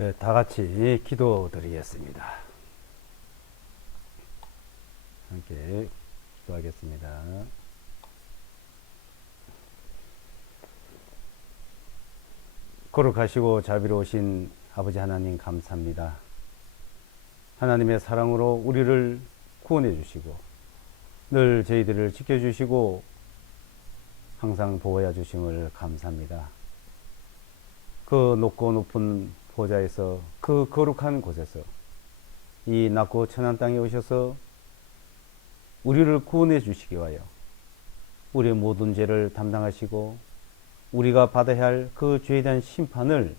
네, 다 같이 기도드리겠습니다. 함께 기도하겠습니다. 거룩하시고 자비로우신 아버지 하나님 감사합니다. 하나님의 사랑으로 우리를 구원해 주시고 늘 저희들을 지켜주시고 항상 보호해 주심을 감사합니다. 그 높고 높은 보좌에서 그 거룩한 곳에서 이 낮고 천한 땅에 오셔서 우리를 구원해 주시기 위하여 우리의 모든 죄를 담당하시고 우리가 받아야 할 그 죄에 대한 심판을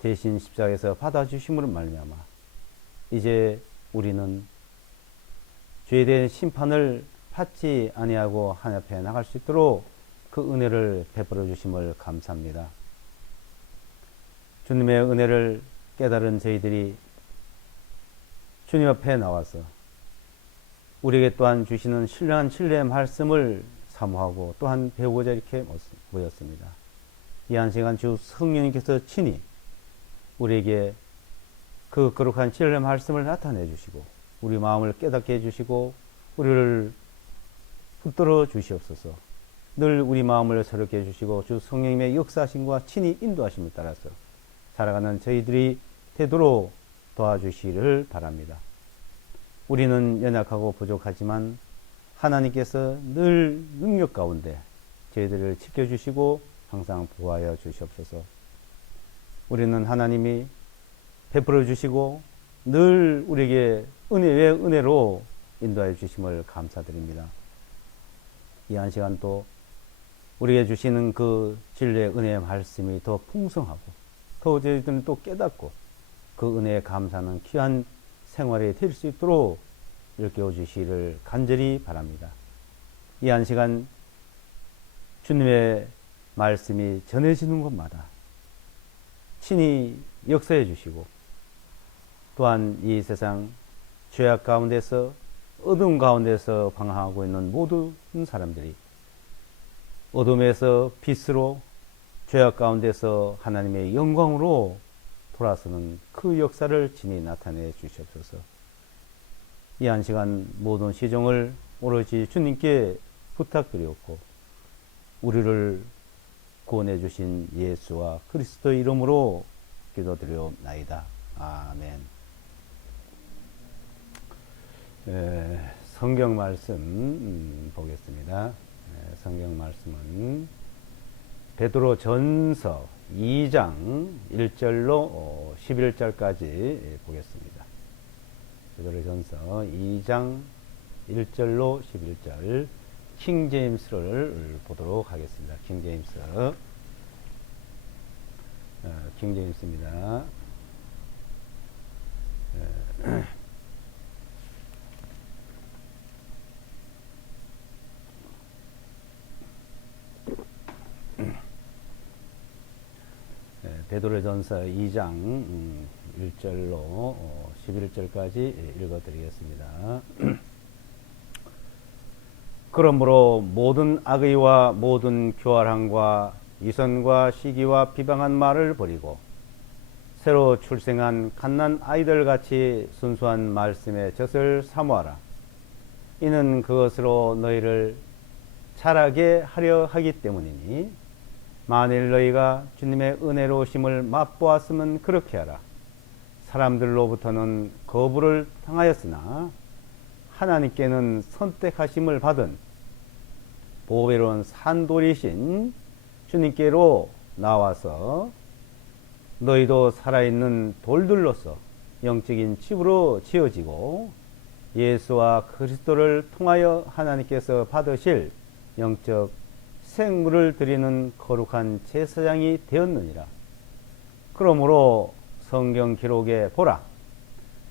대신 십자가에서 받아주심으로 말미암아 이제 우리는 죄에 대한 심판을 받지 아니하고 하나님 앞에 나갈 수 있도록 그 은혜를 베풀어 주심을 감사합니다. 주님의 은혜를 깨달은 저희들이 주님 앞에 나와서 우리에게 또한 주시는 신령한 진리의 말씀을 사모하고 또한 배우고자 이렇게 모였습니다. 이 한 시간 주 성령님께서 친히 우리에게 그 거룩한 진리의 말씀을 나타내 주시고 우리 마음을 깨닫게 해주시고 우리를 붙들어 주시옵소서. 늘 우리 마음을 새롭게 해주시고 주 성령님의 역사하심과 친히 인도하심을 따라서 살아가는 저희들이 되도록 도와주시기를 바랍니다. 우리는 연약하고 부족하지만 하나님께서 늘 능력 가운데 저희들을 지켜주시고 항상 보호하여 주시옵소서. 우리는 하나님이 베풀어 주시고 늘 우리에게 은혜 외 은혜로 인도하여 주심을 감사드립니다. 이 한 시간 또 우리에게 주시는 그 진리의 은혜의 말씀이 더 풍성하고 더 저희들은 또 깨닫고 그 은혜에 감사하는 귀한 생활이 될 수 있도록 일깨워 주시기를 간절히 바랍니다. 이 한 시간 주님의 말씀이 전해지는 곳마다 친히 역사해 주시고 또한 이 세상 죄악 가운데서 어둠 가운데서 방황하고 있는 모든 사람들이 어둠에서 빛으로 죄악 가운데서 하나님의 영광으로 돌아서는 그 역사를 친히 나타내 주시옵소서. 이 한 시간 모든 시종을 오로지 주님께 부탁드리옵고 우리를 구원해 주신 예수와 그리스도의 이름으로 기도드리옵나이다. 아멘. 성경 말씀 보겠습니다. 성경 말씀은 베드로 전서 2장 1절로 11절까지 보겠습니다. 베드로 전서 2장 1절로 11절 킹제임스를 보도록 하겠습니다. 킹제임스입니다. 베드로전서 2장 1절로 11절까지 읽어드리겠습니다. 그러므로 모든 악의와 모든 교활함과 이선과 시기와 비방한 말을 버리고 새로 출생한 갓난 아이들같이 순수한 말씀의 젖을 사모하라. 이는 그것으로 너희를 자라게 하려 하기 때문이니 만일 너희가 주님의 은혜로우심을 맛보았으면 그렇게 하라. 사람들로부터는 거부를 당하였으나 하나님께는 선택하심을 받은 보배로운 산돌이신 주님께로 나와서 너희도 살아있는 돌들로서 영적인 집으로 지어지고 예수와 그리스도를 통하여 하나님께서 받으실 영적 생물을 드리는 거룩한 제사장이 되었느니라. 그러므로 성경 기록에 보라.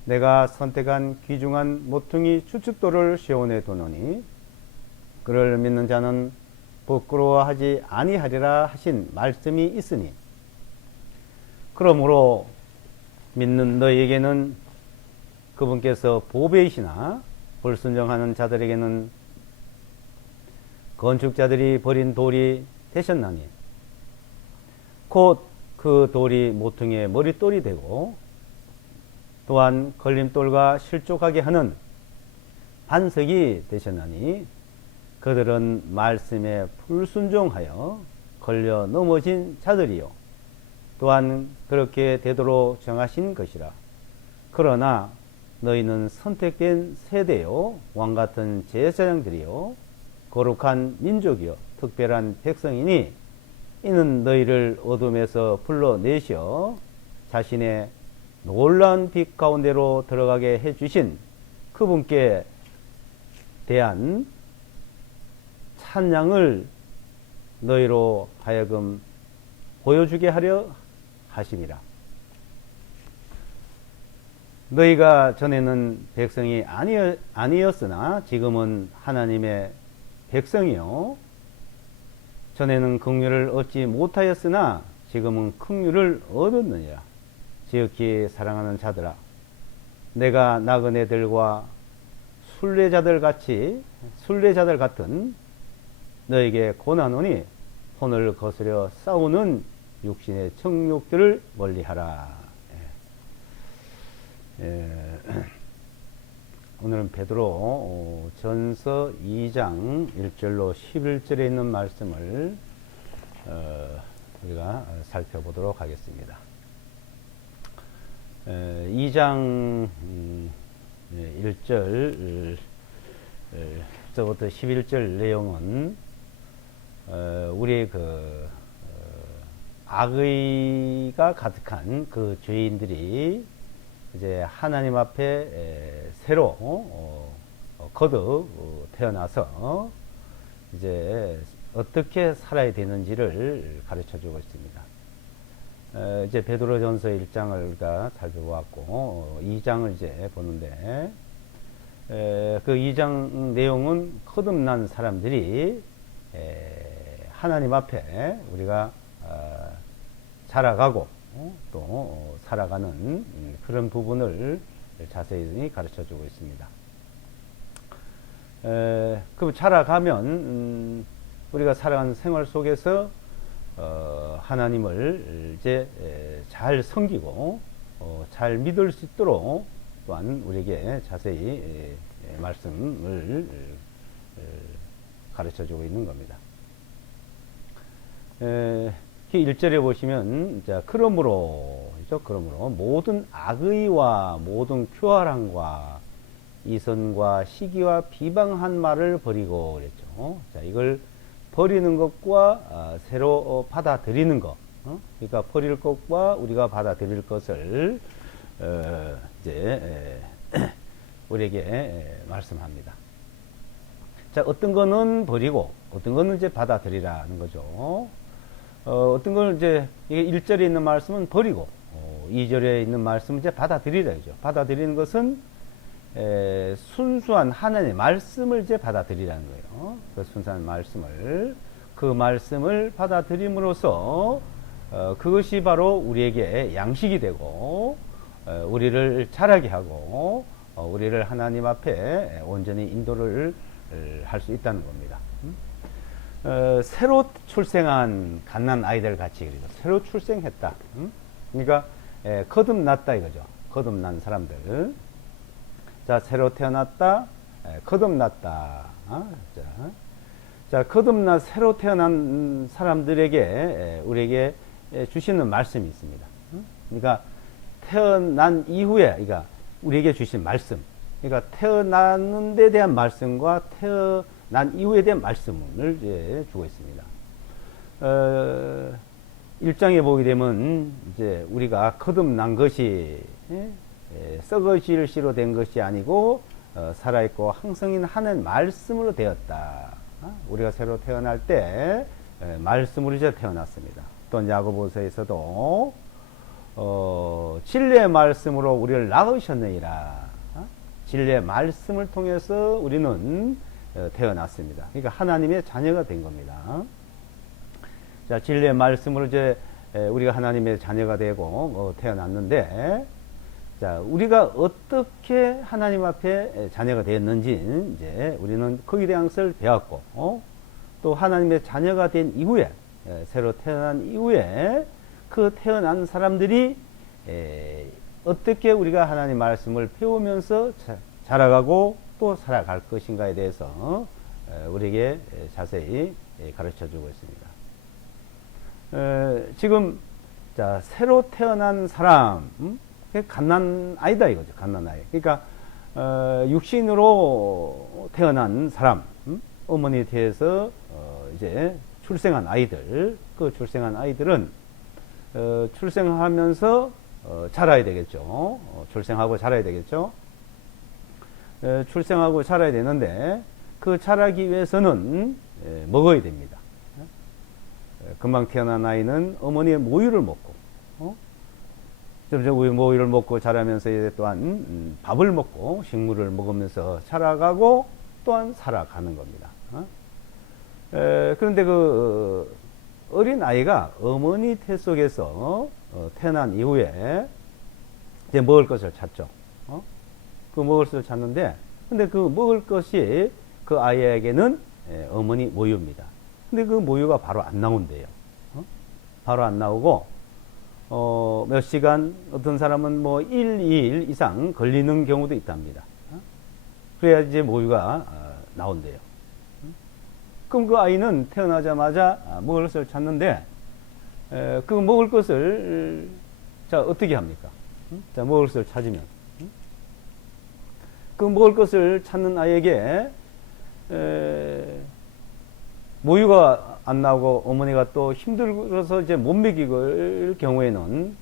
내가 선택한 귀중한 모퉁이 추측도를 시온에 두노니 그를 믿는 자는 부끄러워하지 아니하리라 하신 말씀이 있으니 그러므로 믿는 너희에게는 그분께서 보배이시나 불순종하는 자들에게는 건축자들이 버린 돌이 되셨나니 곧 그 돌이 모퉁이의 머릿돌이 되고 또한 걸림돌과 실족하게 하는 반석이 되셨나니 그들은 말씀에 불순종하여 걸려 넘어진 자들이요 또한 그렇게 되도록 정하신 것이라. 그러나 너희는 선택된 세대요 왕같은 제사장들이요 거룩한 민족이요 특별한 백성이니 이는 너희를 어둠에서 불러내셔 자신의 놀라운 빛 가운데로 들어가게 해주신 그분께 대한 찬양을 너희로 하여금 보여주게 하려 하심이라. 너희가 전에는 백성이 아니었으나 지금은 하나님의 백성이요 전에는 긍휼을 얻지 못하였으나 지금은 긍휼을 얻었느니라. 지극히 사랑하는 자들아 내가 나그네들과 순례자들 같은 너에게 권하노니 혼을 거스려 싸우는 육신의 정욕들을 멀리하라. 오늘은 베드로 전서 2장 1절로 11절에 있는 말씀을 우리가 살펴보도록 하겠습니다. 2장 1절부터 11절 내용은 우리의 그 악의가 가득한 그 죄인들이 이제 하나님 앞에 새로 거듭 태어나서 이제 어떻게 살아야 되는지를 가르쳐 주고 있습니다. 이제 베드로전서 1장을 우리가 살펴보았고 2장을 이제 보는데 그 2장 내용은 거듭난 사람들이 하나님 앞에 우리가 자라가고 또 살아가는 그런 부분을 자세히 가르쳐 주고 있습니다. 그럼 자라가면 우리가 살아가는 생활 속에서 하나님을 이제 잘 섬기고 잘 믿을 수 있도록 또한 우리에게 자세히 말씀을 가르쳐 주고 있는 겁니다. 1절에 보시면 그러므로 모든 악의와 모든 교활함과 이선과 시기와 비방한 말을 버리고 그랬죠. 자, 이걸 버리는 것과 새로 받아들이는 것, 그러니까 버릴 것과 우리가 받아들일 것을 이제 우리에게 말씀합니다. 자, 어떤 거는 버리고 어떤 거는 이제 받아들이라는 거죠. 어떤 걸 이제 1절에 있는 말씀은 버리고 2절에 있는 말씀은 이제 받아들이라죠. 받아들이는 것은 순수한 하나님의 말씀을 이제 받아들이라는 거예요. 그 순수한 말씀을 그 말씀을 받아들임으로써 그것이 바로 우리에게 양식이 되고 우리를 자라게 하고 우리를 하나님 앞에 온전히 인도를 할 수 있다는 겁니다. 새로 출생한 갓난 아이들 같이 그리고 새로 출생했다. 그러니까 거듭났다 이거죠. 거듭난 사람들. 자, 새로 태어났다. 거듭났다. 자, 거듭나 새로 태어난 사람들에게 우리에게 주시는 말씀이 있습니다. 그러니까 태어난 이후에 그러니까 우리에게 주신 말씀. 그러니까 태어나는 데 대한 말씀과 태어난 이후에 대한 말씀을 이제 주고 있습니다. 1장에 보게 되면 이제 우리가 거듭난 것이 썩어질 씨로 된 것이 아니고 살아있고 항성인 하는 말씀으로 되었다. 우리가 새로 태어날 때 말씀으로 이제 태어났습니다. 또 야고보서에서도 진리의 말씀으로 우리를 낳으셨느니라. 진리의 말씀을 통해서 우리는 태어났습니다. 그러니까 하나님의 자녀가 된 겁니다. 자, 진리의 말씀으로 이제 우리가 하나님의 자녀가 되고 태어났는데, 자, 우리가 어떻게 하나님 앞에 자녀가 되었는지 이제 우리는 거기에 대한 것을 배웠고, 또 하나님의 자녀가 된 이후에 새로 태어난 이후에 그 태어난 사람들이 어떻게 우리가 하나님 말씀을 배우면서 자라가고 또 살아갈 것인가에 대해서 우리에게 자세히 가르쳐 주고 있습니다. 지금 자, 새로 태어난 사람, 갓난 아이다 이거죠. 갓난 아이. 그러니까 육신으로 태어난 사람, 어머니에 대해서 이제 출생한 아이들, 그 출생한 아이들은 출생하면서 자라야 되겠죠. 출생하고 자라야 되겠죠. 출생하고 자라야 되는데 그 자라기 위해서는 먹어야 됩니다. 금방 태어난 아이는 어머니의 모유를 먹고 점점 모유를 먹고 자라면서 이제 또한 밥을 먹고 식물을 먹으면서 자라가고 또한 살아가는 겁니다. 그런데 그 어린 아이가 어머니 태 속에서 태어난 이후에 이제 먹을 것을 찾죠. 그 먹을 것을 찾는데, 근데 그 먹을 것이 그 아이에게는 어머니 모유입니다. 근데 그 모유가 바로 안 나온대요. 바로 안 나오고, 몇 시간, 어떤 사람은 뭐 1, 2일 이상 걸리는 경우도 있답니다. 그래야 이제 모유가 나온대요. 그럼 그 아이는 태어나자마자 먹을 것을 찾는데, 그 먹을 것을, 자, 어떻게 합니까? 자, 먹을 것을 찾으면. 그 먹을 것을 찾는 아이에게, 모유가 안 나오고 어머니가 또 힘들어서 이제 못 먹이길 경우에는,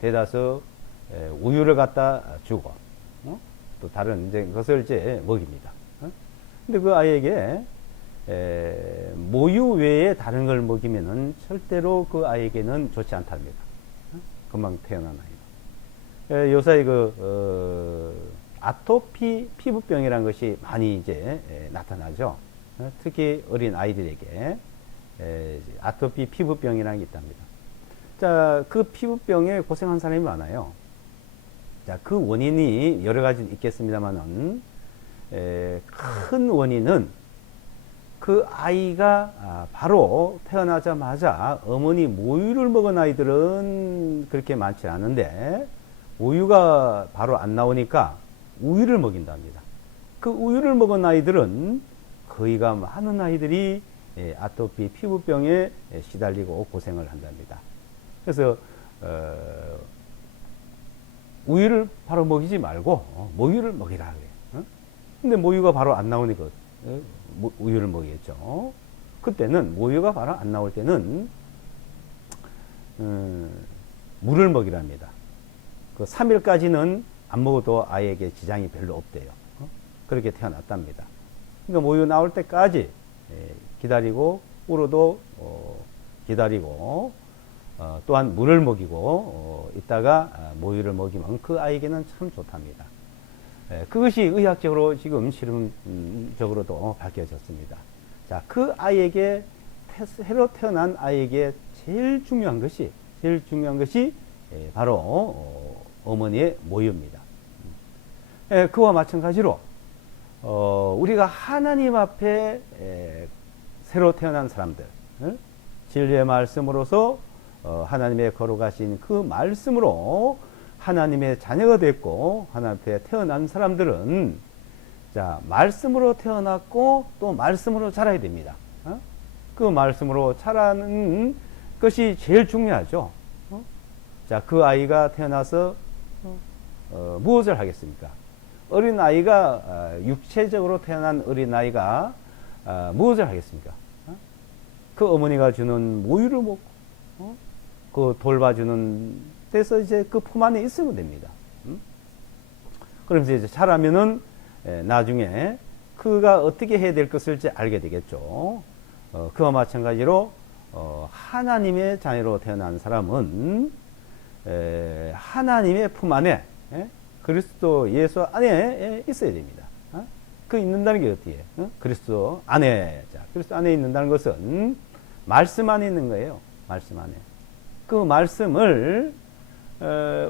대다수 우유를 갖다 주고, 또 다른 이제 것을 이제 먹입니다. 근데 그 아이에게, 모유 외에 다른 걸 먹이면은 절대로 그 아이에게는 좋지 않답니다. 금방 태어난 아이가. 요사이 아토피 피부병이라는 것이 많이 이제 나타나죠. 특히 어린 아이들에게 아토피 피부병이라는 게 있답니다. 자, 그 피부병에 고생한 사람이 많아요. 자, 그 원인이 여러 가지 있겠습니다만은, 큰 원인은 그 아이가 바로 태어나자마자 어머니 모유를 먹은 아이들은 그렇게 많지 않은데, 우유가 바로 안 나오니까 우유를 먹인답니다. 그 우유를 먹은 아이들은 거의가 많은 아이들이 아토피 피부병에 시달리고 고생을 한답니다. 그래서 우유를 바로 먹이지 말고 모유를 먹이라 그래요. 근데 모유가 바로 안 나오니까 우유를 먹이겠죠. 그때는 모유가 바로 안 나올 때는 물을 먹이랍니다. 그 3일까지는 안 먹어도 아이에게 지장이 별로 없대요. 그렇게 태어났답니다. 그러니까 모유 나올 때까지 기다리고 울어도 기다리고 또한 물을 먹이고 있다가 모유를 먹이면 그 아이에게는 참 좋답니다. 그것이 의학적으로 지금 실험적으로도 밝혀졌습니다. 자, 그 아이에게 새로 태어난 아이에게 제일 중요한 것이 바로 어머니의 모유입니다. 그와 마찬가지로 우리가 하나님 앞에 새로 태어난 사람들, 진리의 말씀으로서 하나님의 거룩하신 그 말씀으로 하나님의 자녀가 됐고 하나님 앞에 태어난 사람들은 자, 말씀으로 태어났고 또 말씀으로 자라야 됩니다. 그 말씀으로 자라는 것이 제일 중요하죠. 자, 그 아이가 태어나서 무엇을 하겠습니까? 어린 아이가 육체적으로 태어난 어린 아이가 무엇을 하겠습니까? 그 어머니가 주는 모유를 먹고 그 돌봐주는 데서 이제 그 품 안에 있으면 됩니다. 그러면서 이제 자라면은 나중에 그가 어떻게 해야 될 것을 이제 알게 되겠죠. 그와 마찬가지로 하나님의 자녀로 태어난 사람은 하나님의 품 안에 그리스도 예수 안에 있어야 됩니다. 그 있는다는 게 어떻게 해요? 그리스도 안에, 자, 그리스도 안에 있는다는 것은 말씀 안에 있는 거예요. 말씀 안에. 그 말씀을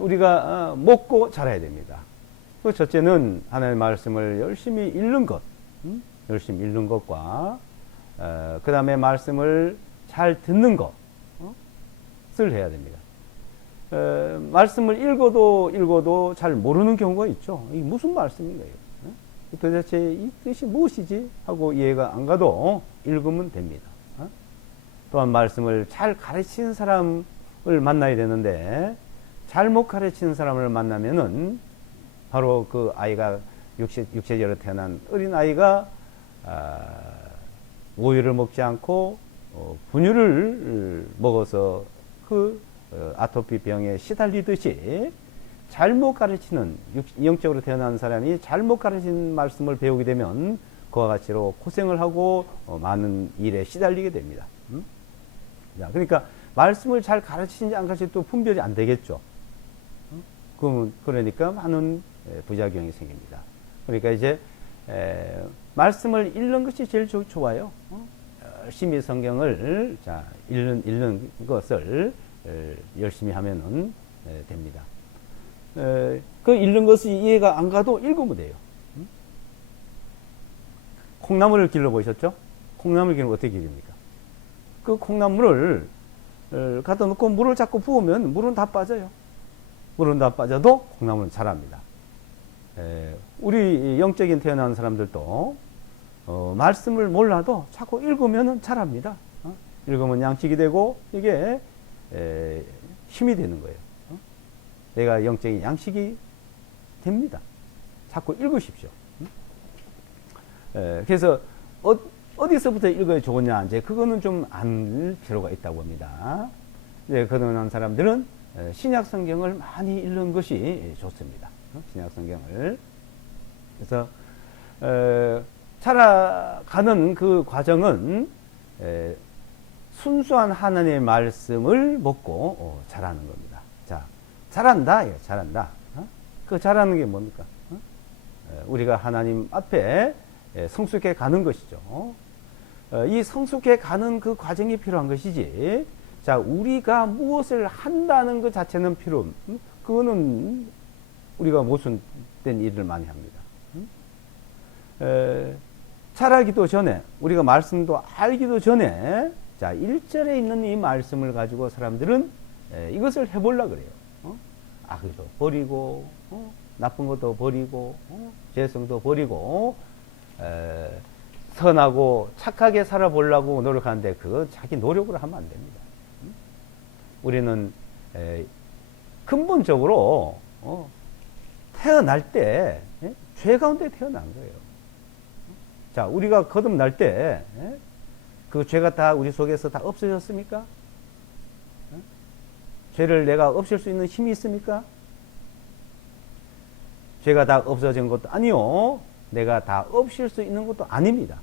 우리가 먹고 자라야 됩니다. 그 첫째는 하나님의 말씀을 열심히 읽는 것, 열심히 읽는 것과 그 다음에 말씀을 잘 듣는 것을 해야 됩니다. 말씀을 읽어도 잘 모르는 경우가 있죠. 이게 무슨 말씀인가요? 도대체 이 뜻이 무엇이지? 하고 이해가 안 가도 읽으면 됩니다. 또한 말씀을 잘 가르치는 사람을 만나야 되는데 잘못 가르치는 사람을 만나면은 바로 그 아이가 육체적으로 태어난 어린 아이가 우유를 먹지 않고 분유를 먹어서 그 아토피 병에 시달리듯이 잘못 가르치는 영적으로 태어난 사람이 잘못 가르치는 말씀을 배우게 되면 그와 같이로 고생을 하고 많은 일에 시달리게 됩니다. 자, 그러니까 말씀을 잘 가르치는지 안 가르치는지 또 분별이 안 되겠죠. 그러니까 많은 부작용이 생깁니다. 그러니까 이제 말씀을 읽는 것이 제일 좋아요. 열심히 성경을 읽는 것을 열심히 하면은 됩니다. 그 읽는 것이 이해가 안 가도 읽으면 돼요. 콩나물을 길러 보셨죠? 콩나물 기르면 어떻게 기릅니까? 그 콩나물을 갖다 놓고 물을 자꾸 부으면 물은 다 빠져요. 물은 다 빠져도 콩나물은 자랍니다. 우리 영적인 태어난 사람들도 말씀을 몰라도 자꾸 읽으면 자랍니다. 읽으면 양식이 되고 이게 힘이 되는 거예요. 내가 영적인 양식이 됩니다. 자꾸 읽으십시오. 그래서 어디서부터 읽어야 좋으냐, 이제 그거는 좀 알 필요가 있다고 합니다. 이제 그런 사람들은 신약 성경을 많이 읽는 것이 좋습니다. 신약 성경을. 그래서 자라가는 그 과정은 순수한 하나님의 말씀을 먹고 자라는 겁니다. 자, 자란다, 자란다. 그 자라는 게 뭡니까? 우리가 하나님 앞에 성숙해 가는 것이죠. 이 성숙해 가는 그 과정이 필요한 것이지, 자, 우리가 무엇을 한다는 것 자체는 그거는 우리가 모순된 일을 많이 합니다. 자라기도 전에, 우리가 말씀도 알기도 전에, 자, 1절에 있는 이 말씀을 가지고 사람들은 이것을 해보려고 그래요. 악의도 버리고, 나쁜 것도 버리고, 죄성도 버리고, 선하고 착하게 살아보려고 노력하는데 그거 자기 노력으로 하면 안 됩니다. 우리는 근본적으로 태어날 때 죄 가운데 태어난 거예요. 자, 우리가 거듭날 때 그 죄가 다 우리 속에서 다 없어졌습니까? 죄를 내가 없앨 수 있는 힘이 있습니까? 죄가 다 없어진 것도 아니요, 내가 다 없앨 수 있는 것도 아닙니다.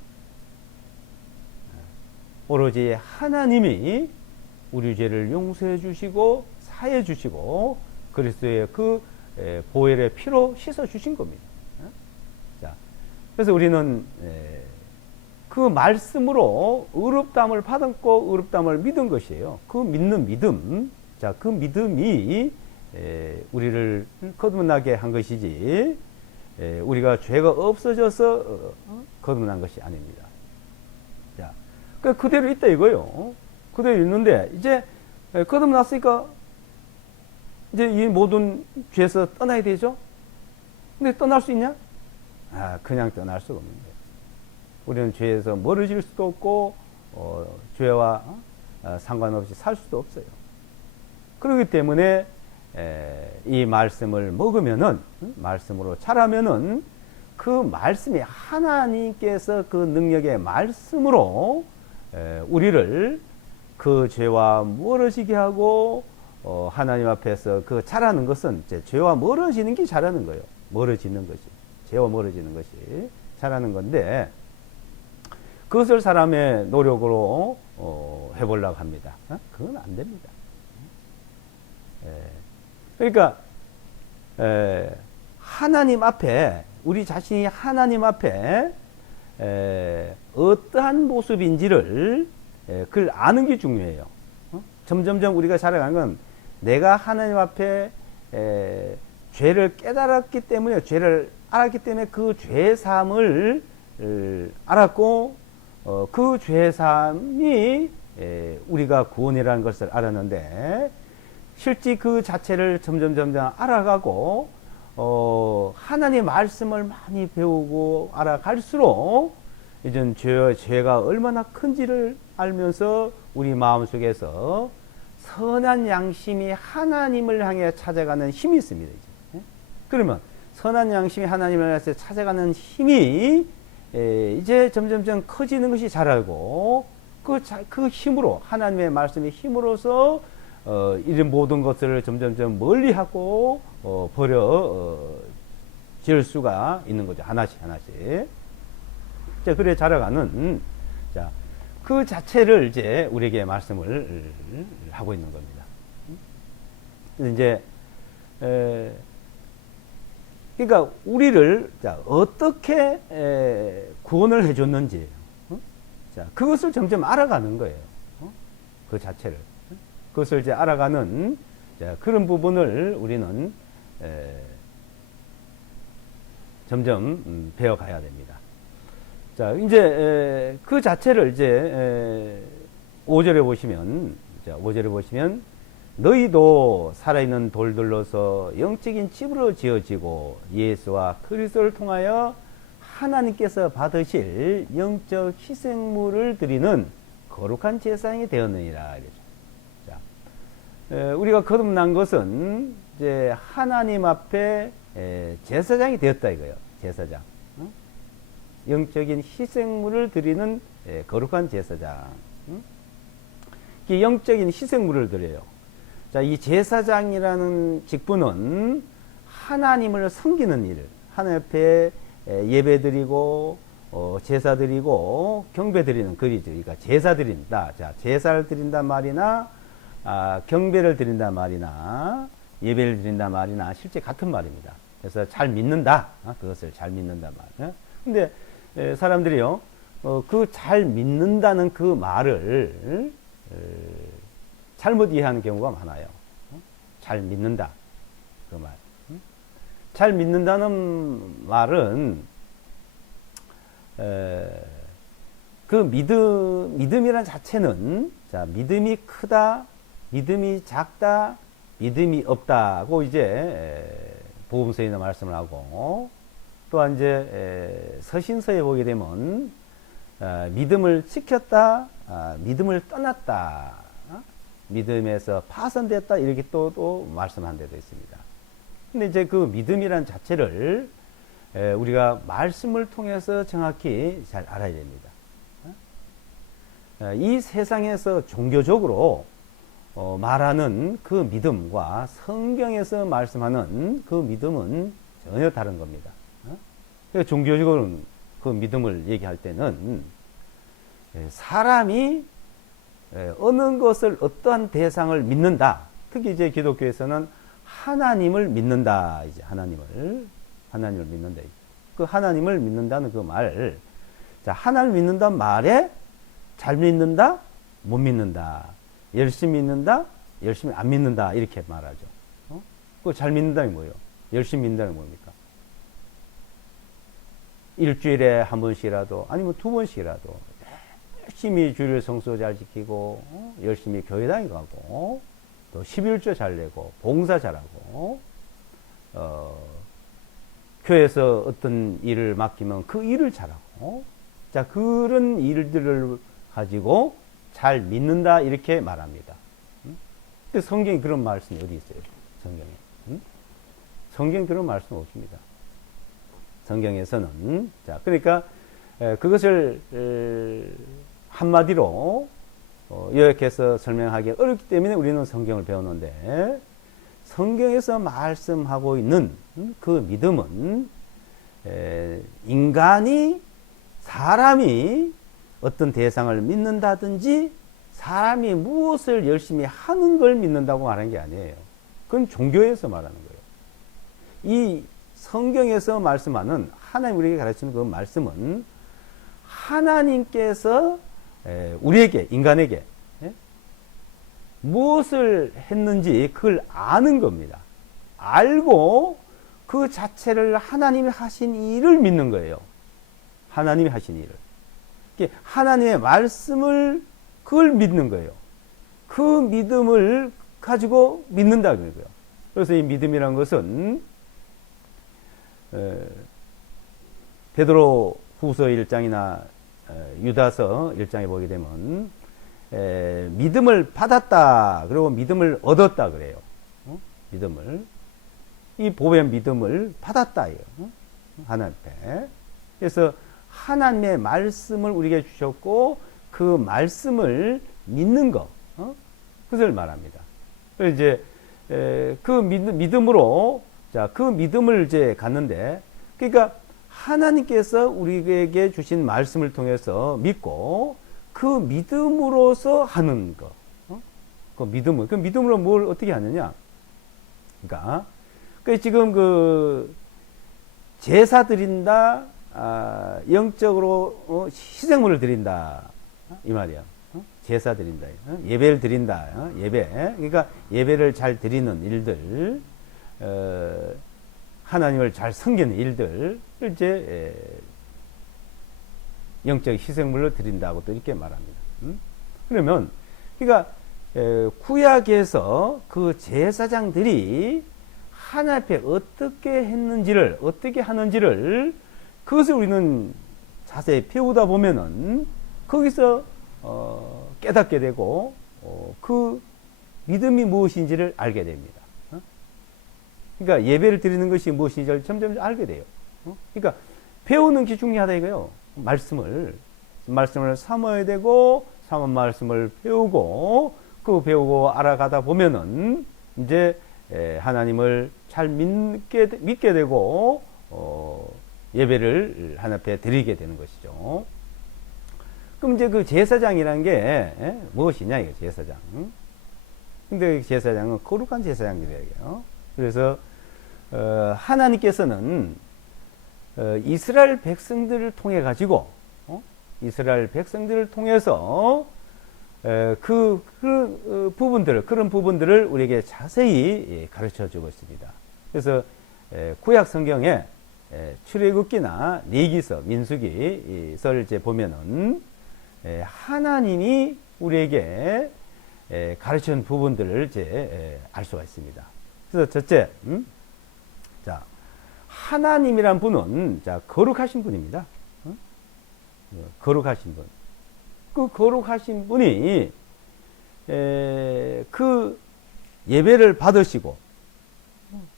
오로지 하나님이 우리 죄를 용서해 주시고 사해 주시고 그리스도의 그 보혈의 피로 씻어 주신 겁니다. 자, 그래서 우리는 그 말씀으로 의롭다함을 받았고 의롭다함을 믿은 것이에요. 그 믿는 믿음, 자, 그 믿음이 우리를 거듭나게 한 것이지, 우리가 죄가 없어져서 거듭난 것이 아닙니다. 자, 그대로 있다 이거요. 그대로 있는데 이제 거듭났으니까 이제 이 모든 죄에서 떠나야 되죠. 근데 떠날 수 있냐? 그냥 떠날 수가 없는 거예요. 우리는 죄에서 멀어질 수도 없고 죄와 상관없이 살 수도 없어요. 그렇기 때문에 이 말씀을 먹으면은, 말씀으로 자라면은 그 말씀이 하나님께서 그 능력의 말씀으로 우리를 그 죄와 멀어지게 하고 하나님 앞에서 그 자라는 것은 이제 죄와 멀어지는 게 자라는 거예요. 멀어지는 것이, 죄와 멀어지는 것이 자라는 건데, 그것을 사람의 노력으로 해보려고 합니다. 그건 안 됩니다. 그러니까 하나님 앞에, 우리 자신이 하나님 앞에 어떠한 모습인지를 그걸 아는 게 중요해요. 점점점 우리가 자라가는 건 내가 하나님 앞에 죄를 깨달았기 때문에, 죄를 알았기 때문에 그 죄사함을 알았고, 그 죄사함이 우리가 구원이라는 것을 알았는데, 실제 그 자체를 점점 알아가고 하나님의 말씀을 많이 배우고 알아갈수록 이제 죄가 얼마나 큰지를 알면서 우리 마음속에서 선한 양심이 하나님을 향해 찾아가는 힘이 있습니다. 이제. 그러면 선한 양심이 하나님을 향해 찾아가는 힘이 이제 점점 커지는 것이 잘 알고 그 힘으로 하나님의 말씀의 힘으로서 이런 모든 것들을 점점 멀리하고 버려 지을 수가 있는 거죠. 하나씩. 자, 그래 자라가는 그 자체를 이제 우리에게 말씀을 하고 있는 겁니다. 이제 그러니까 우리를 어떻게 구원을 해줬는지, 그것을 점점 알아가는 거예요. 그 자체를. 그것을 이제 알아가는 그런 부분을 우리는 점점 배워가야 됩니다. 자, 이제 그 자체를 이제 5절에 보시면 너희도 살아있는 돌들로서 영적인 집으로 지어지고 예수와 그리스도를 통하여 하나님께서 받으실 영적 희생물을 드리는 거룩한 제사장이 되었느니라. 자, 우리가 거듭난 것은 이제 하나님 앞에 제사장이 되었다 이거예요. 제사장. 영적인 희생물을 드리는 거룩한 제사장. 영적인 희생물을 드려요. 자, 이 제사장이라는 직분은 하나님을 섬기는 일, 하나님 앞에 예배 드리고 제사 드리고 경배 드리는 글이죠. 그러니까 제사 드린다. 자, 제사를 드린다 말이나 경배를 드린다 말이나 예배를 드린다 말이나 실제 같은 말입니다. 그래서 잘 믿는다. 그것을 잘 믿는다 말. 근데 사람들이요, 그 잘 믿는다는 그 말을 잘못 이해하는 경우가 많아요. 잘 믿는다. 그 말. 잘 믿는다는 말은, 그 믿음이란 자체는, 자, 믿음이 크다, 믿음이 작다, 믿음이 없다고 이제 복음서에는 말씀을 하고, 또한 이제 서신서에 보게 되면 믿음을 지켰다, 믿음을 떠났다, 믿음에서 파손됐다 이렇게 또 말씀한 데도 있습니다. 근데 이제 그 믿음이란 자체를 우리가 말씀을 통해서 정확히 잘 알아야 됩니다. 이 세상에서 종교적으로 말하는 그 믿음과 성경에서 말씀하는 그 믿음은 전혀 다른 겁니다. 종교적으로 그 믿음을 얘기할 때는 사람이 어느 것을 어떠한 대상을 믿는다. 특히 이제 기독교에서는 하나님을 믿는다. 이제 하나님을 믿는다. 그 하나님을 믿는다는 그 말. 자, 하나님을 믿는다는 말에 잘 믿는다, 못 믿는다. 열심히 믿는다, 열심히 안 믿는다. 이렇게 말하죠. 그 잘 믿는다는 뭐예요? 열심히 믿는다는 뭡니까? 일주일에 한 번씩이라도 아니면 두 번씩이라도 열심히 주일 성수 잘 지키고 열심히 교회 다니고 또 11조 잘 내고 봉사 잘하고 교회에서 어떤 일을 맡기면 그 일을 잘하고 자 그런 일들을 가지고 잘 믿는다 이렇게 말합니다. 근데 성경에 그런 말씀이 어디 있어요? 성경에 성경에 그런 말씀 없습니다. 성경에서는 자 그러니까 그것을 한마디로 요약해서 설명하기 어렵기 때문에 우리는 성경을 배우는데 성경에서 말씀하고 있는 그 믿음은 인간이 사람이 어떤 대상을 믿는다든지 사람이 무엇을 열심히 하는 걸 믿는다고 말하는 게 아니에요. 그건 종교에서 말하는 거예요. 이 성경에서 말씀하는 하나님 우리에게 가르치는 그 말씀은 하나님께서 우리에게 인간에게 무엇을 했는지 그걸 아는 겁니다. 알고 그 자체를 하나님이 하신 일을 믿는 거예요. 하나님이 하신 일을. 하나님의 말씀을 그걸 믿는 거예요. 그 믿음을 가지고 믿는다 그러고요. 그래서 이 믿음이란 것은 베드로 후서 1장이나 유다서 1장에 보게 되면 믿음을 받았다 그리고 믿음을 얻었다 그래요. 믿음을 이 보배의 믿음을 받았다 하나님 앞에. 그래서 하나님의 말씀을 우리에게 주셨고 그 말씀을 믿는 것 그것을 말합니다. 그래서 이제 그 믿음으로 자, 그 믿음을 이제 갖는데 그러니까 하나님께서 우리에게 주신 말씀을 통해서 믿고 그 믿음으로서 하는 것. 그 믿음으로 뭘 어떻게 하느냐? 그러니까 지금 그 제사 드린다, 영적으로 희생물을 드린다 이 말이야. 제사 드린다, 예배를 드린다, 예배. 그러니까 예배를 잘 드리는 일들, 하나님을 잘 섬기는 일들 이제 영적 희생물로 드린다고 또 이렇게 말합니다. 그러면 그러니까 구약에서 그 제사장들이 하나님 앞에 어떻게 했는지를 어떻게 하는지를 그것을 우리는 자세히 배우다 보면은 거기서 깨닫게 되고 그 믿음이 무엇인지를 알게 됩니다. 그러니까 예배를 드리는 것이 무엇인지를 점점 알게 돼요. 그러니까 배우는 기 중에 하나 이거요. 말씀을 삼아야 되고 삼은 말씀을 배우고 그 배우고 알아가다 보면은 이제 하나님을 잘 믿게 되고 예배를 하나님 앞에 드리게 되는 것이죠. 그럼 이제 그 제사장이라는 게 무엇이냐 이거 제사장. 근데 제사장은 거룩한 제사장들이에요. 그래서 하나님께서는 이스라엘 백성들을 통해 가지고 이스라엘 백성들을 통해서 그런 부분들을 우리에게 자세히 가르쳐 주고 있습니다. 그래서 구약 성경에 출애굽기나 레위기서, 민수기서를 이제 보면은 하나님이 우리에게 가르쳐 준 부분들을 이제 알 수가 있습니다. 그래서 첫째, 자, 하나님이란 분은 자, 거룩하신 분입니다. 거룩하신 분. 그 거룩하신 분이 그 예배를 받으시고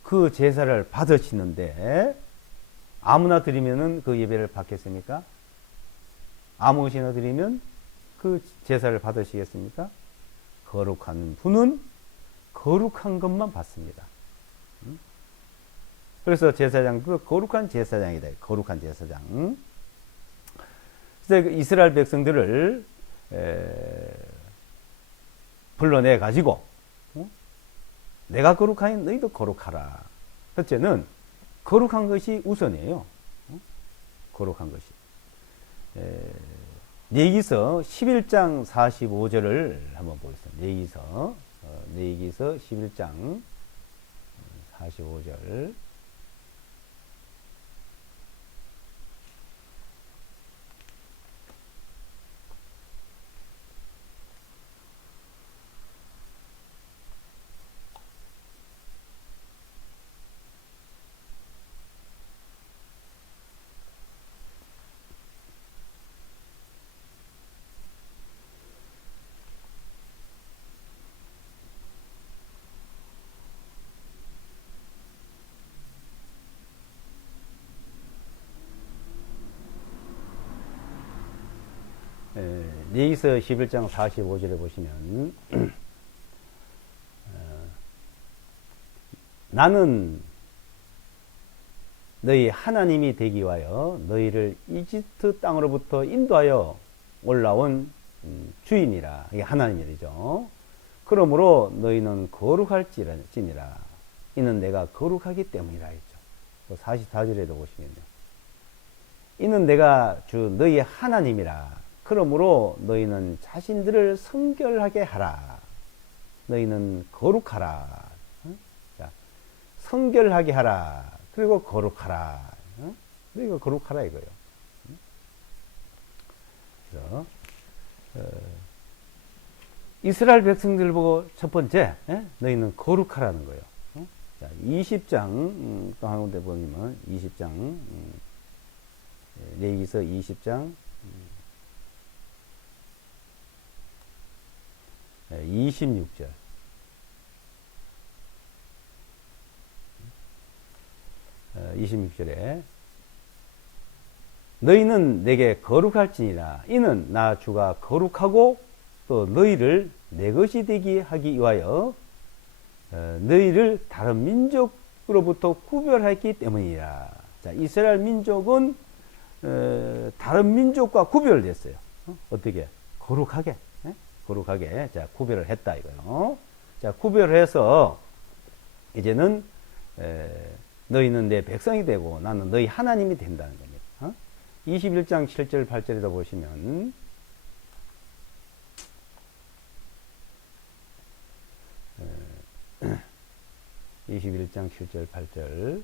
그 제사를 받으시는데 아무나 드리면은 그 예배를 받겠습니까? 아무것이나 드리면 그 제사를 받으시겠습니까? 거룩한 분은 거룩한 것만 받습니다. 그래서 제사장, 그 거룩한 제사장이다. 거룩한 제사장. 그래서 이스라엘 백성들을 불러내 가지고 내가 거룩하니 너희도 거룩하라. 첫째는 거룩한 것이 우선이에요. 거룩한 것이. 레위기서 11장 45절을 한번 보겠습니다. 레위기서 11장 45절. 레위기서 11장 45절에 보시면 나는 너희 하나님이 되기 위하여 너희를 이집트 땅으로부터 인도하여 올라온 주인이라. 이게 하나님이죠. 그러므로 너희는 거룩할지니라. 이는 내가 거룩하기 때문이라 했죠. 44절에도 보시면요. 이는 내가 주 너희 하나님이라. 그러므로 너희는 자신들을 성결하게 하라. 너희는 거룩하라. 자, 성결하게 하라. 그리고 거룩하라. 너희가 거룩하라 이거예요. 그래서 이스라엘 백성들 보고 첫 번째, 너희는 거룩하라는 거예요. 자, 20장, 또 한 군데 보면 20장, 레위기서 20장, 26절. 26절에 너희는 내게 거룩할지니라. 이는 나 주가 거룩하고 또 너희를 내 것이 되게 하기 위하여 너희를 다른 민족으로부터 구별했기 때문이라. 자, 이스라엘 민족은 다른 민족과 구별됐어요. 어떻게? 거룩하게. 거룩하게. 자, 구별을 했다 이거요. 자, 구별해서 이제는 너희는 내 백성이 되고 나는 너희 하나님이 된다는 겁니다. 21장 7절 8절에도 보시면 21장 7절 8절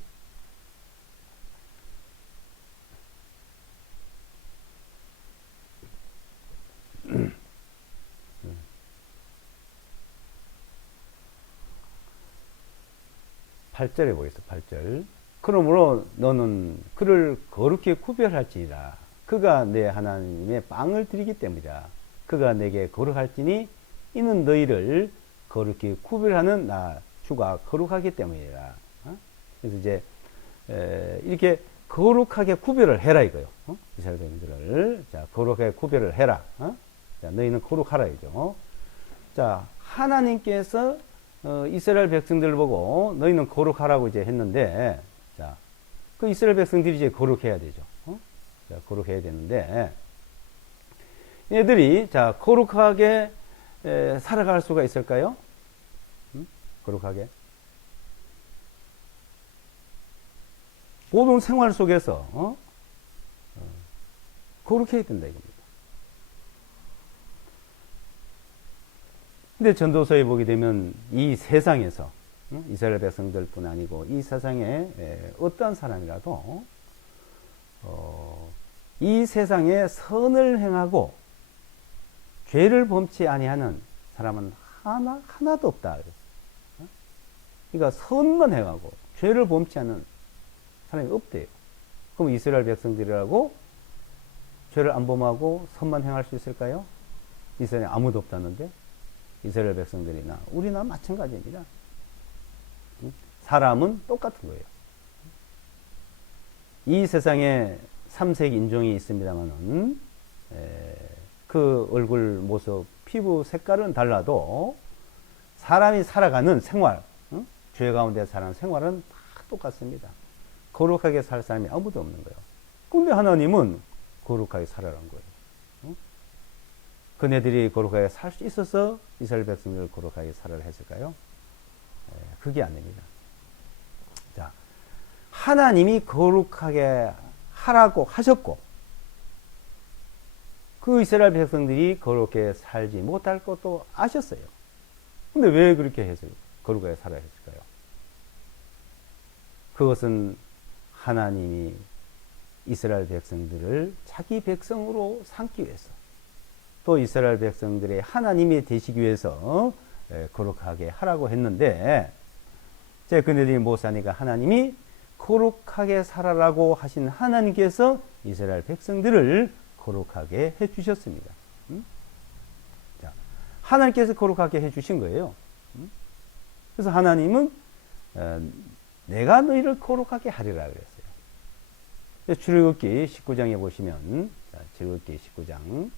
8절에 보겠습니다. 8절. 그러므로 너는 그를 거룩히 구별할지니라. 그가 내 하나님의 빵을 드리기 때문이라. 그가 내게 거룩할지니 이는 너희를 거룩히 구별하는 나 주가 거룩하기 때문이라. 그래서 이제 이렇게 거룩하게 구별을 해라 이거요. 이스라엘 백성들을 자 거룩하게 구별을 해라. 자 너희는 거룩하라 이죠. 자 하나님께서 이스라엘 백성들을 보고 너희는 거룩하라고 이제 했는데, 자, 그 이스라엘 백성들이 이제 거룩해야 되죠. 자, 거룩해야 되는데, 얘들이, 자, 거룩하게 살아갈 수가 있을까요? 거룩하게. 모든 생활 속에서, 거룩해야 된다, 이겁니다. 근데 전도서에 보게 되면 이 세상에서 이스라엘 백성들뿐 아니고 이 세상에 어떠한 사람이라도 이 세상에 선을 행하고 죄를 범치 아니하는 사람은 하나도 없다. 그러니까 선만 행하고 죄를 범치 않는 사람이 없대요. 그럼 이스라엘 백성들이라고 죄를 안 범하고 선만 행할 수 있을까요? 이 세상에 아무도 없다는데. 이스라엘 백성들이나 우리나 마찬가지입니다. 사람은 똑같은 거예요. 이 세상에 삼색 인종이 있습니다만은 그 얼굴 모습, 피부 색깔은 달라도 사람이 살아가는 생활, 죄 가운데 사는 생활은 다 똑같습니다. 거룩하게 살 사람이 아무도 없는 거예요. 근데 하나님은 거룩하게 살아라는 거예요. 그네들이 거룩하게 살 수 있어서 이스라엘 백성들을 거룩하게 살아라 했을까요? 그게 아닙니다. 자, 하나님이 거룩하게 하라고 하셨고, 그 이스라엘 백성들이 거룩하게 살지 못할 것도 아셨어요. 근데 왜 그렇게 해서 거룩하게 살아야 했을까요? 그것은 하나님이 이스라엘 백성들을 자기 백성으로 삼기 위해서, 또 이스라엘 백성들의 하나님이 되시기 위해서 거룩하게 하라고 했는데, 그네들이 못사니까 하나님이 거룩하게 살아라고 하신 하나님께서 이스라엘 백성들을 거룩하게 해주셨습니다. 자, 하나님께서 거룩하게 해주신 거예요. 그래서 하나님은 내가 너희를 거룩하게 하리라 그랬어요. 출애굽기 19장에 보시면, 출애굽기 19장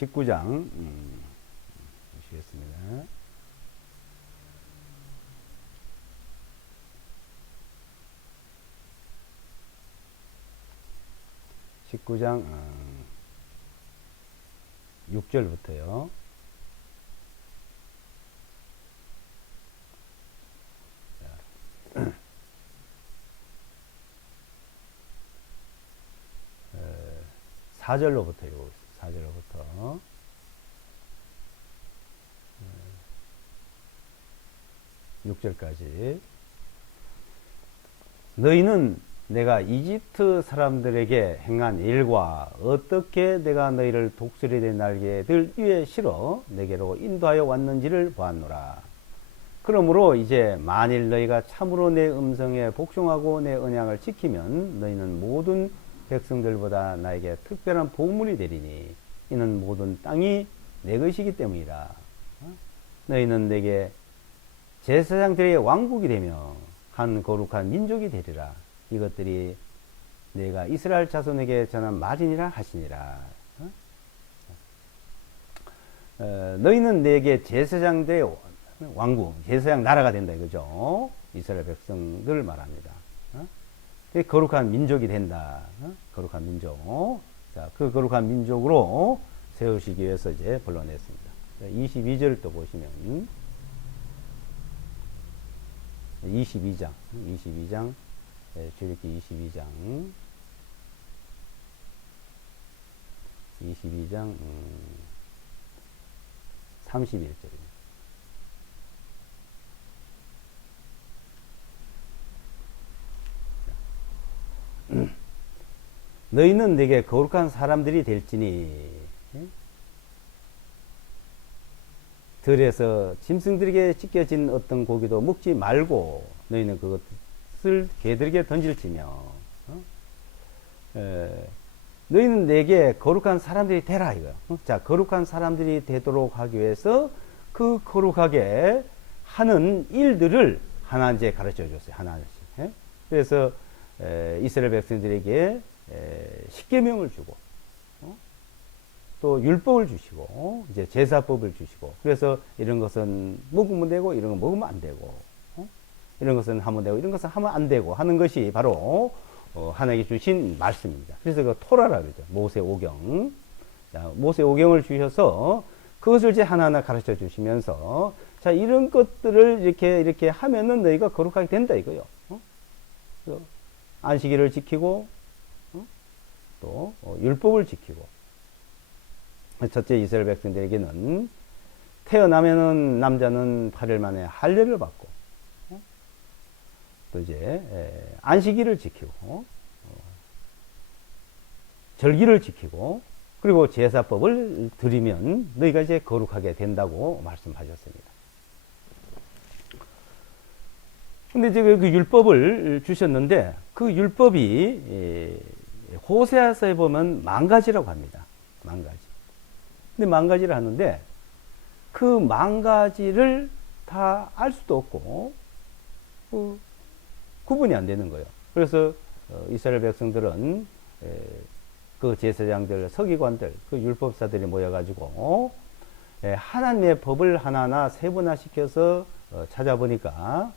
19장 보시겠습니다. (19장) 6절부터요. 자, 4절로부터 읽어보겠습니다. 4절로부터 6절까지. 너희는 내가 이집트 사람들에게 행한 일과 어떻게 내가 너희를 독수리의 날개들 위에 실어 내게로 인도하여 왔는지를 보았노라. 그러므로 이제 만일 너희가 참으로 내 음성에 복종하고 내 언약을 지키면 너희는 모든 백성들보다 나에게 특별한 보물이 되리니 이는 모든 땅이 내 것이기 때문이라. 너희는 내게 제사장들의 왕국이 되며 한 거룩한 민족이 되리라. 이것들이 내가 이스라엘 자손에게 전한 말이니라 하시니라. 너희는 내게 제사장들의 왕국, 제사장 나라가 된다 이거죠. 이스라엘 백성들 말합니다. 거룩한 민족이 된다. 거룩한 민족. 자, 그 거룩한 민족으로 세우시기 위해서 이제 불러냈습니다. 22절 또 보시면 22장 출애굽기 22장 31절입니다. 너희는 내게 거룩한 사람들이 될지니 들에서 짐승들에게 찢겨진 어떤 고기도 먹지 말고 너희는 그것을 개들에게 던질지며 너희는 내게 거룩한 사람들이 되라 이거요. 자, 거룩한 사람들이 되도록 하기 위해서 그 거룩하게 하는 일들을 하나 이제 가르쳐 줬어요. 하나씩. 그래서 이스라엘 백성들에게 십계명을 주고 또 율법을 주시고 이제 제사법을 주시고 그래서 이런 것은 먹으면 되고 이런 건 먹으면 안 되고 이런 것은 하면 되고 이런 것은 하면 안 되고 하는 것이 바로 하나님께 주신 말씀입니다. 그래서 그 토라라 그러죠. 모세 오경. 자, 모세 오경을 주셔서 그것을 이제 하나하나 가르쳐 주시면서 자, 이런 것들을 이렇게 하면은 너희가 거룩하게 된다 이거요. 안식일을 지키고 또 율법을 지키고 첫째 이스라엘 백성들에게는 태어나면은 남자는 8일 만에 할례를 받고 또 이제 안식일을 지키고 절기를 지키고 그리고 제사법을 드리면 너희가 이제 거룩하게 된다고 말씀하셨습니다. 근데 이제 그 율법을 주셨는데 그 율법이 호세아서에 보면 만 가지라고 합니다. 만 가지. 근데 만 가지를 하는데 그 만 가지를 다 알 수도 없고 구분이 안 되는 거예요. 그래서 이스라엘 백성들은 그 제사장들, 서기관들, 그 율법사들이 모여가지고 하나님의 법을 하나하나 세분화시켜서 찾아보니까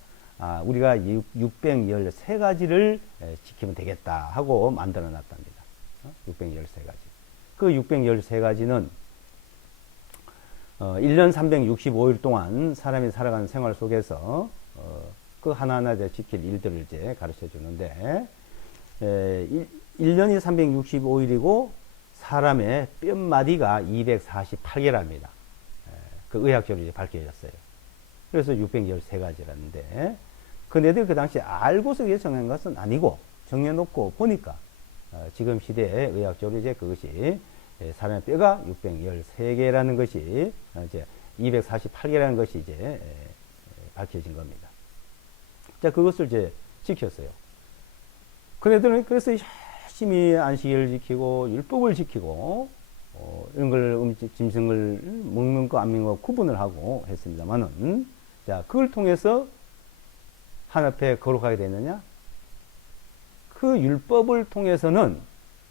우리가 613가지를 지키면 되겠다 하고 만들어 놨답니다. 613가지. 그 613가지는 1년 365일 동안 사람이 살아가는 생활 속에서 그 하나하나 지킬 일들을 이제 가르쳐 주는데 1년이 365일이고 사람의 뼘마디가 248개랍니다. 그 의학적으로 이제 밝혀졌어요. 그래서 613가지라는데 그네들 그 당시에 알고서 정한 것은 아니고 정해놓고 보니까 지금 시대에 의학적으로 이제 그것이 사람의 뼈가 613개라는 것이 이제 248개라는 것이 이제 밝혀진 겁니다. 자, 그것을 이제 지켰어요. 그네들은 그래서 열심히 안식일을 지키고 율법을 지키고 이런 걸 짐승을 먹는 거 안 먹는 거 구분을 하고 했습니다만은 자, 그걸 통해서 하나님 앞에 거룩하게 되느냐? 그 율법을 통해서는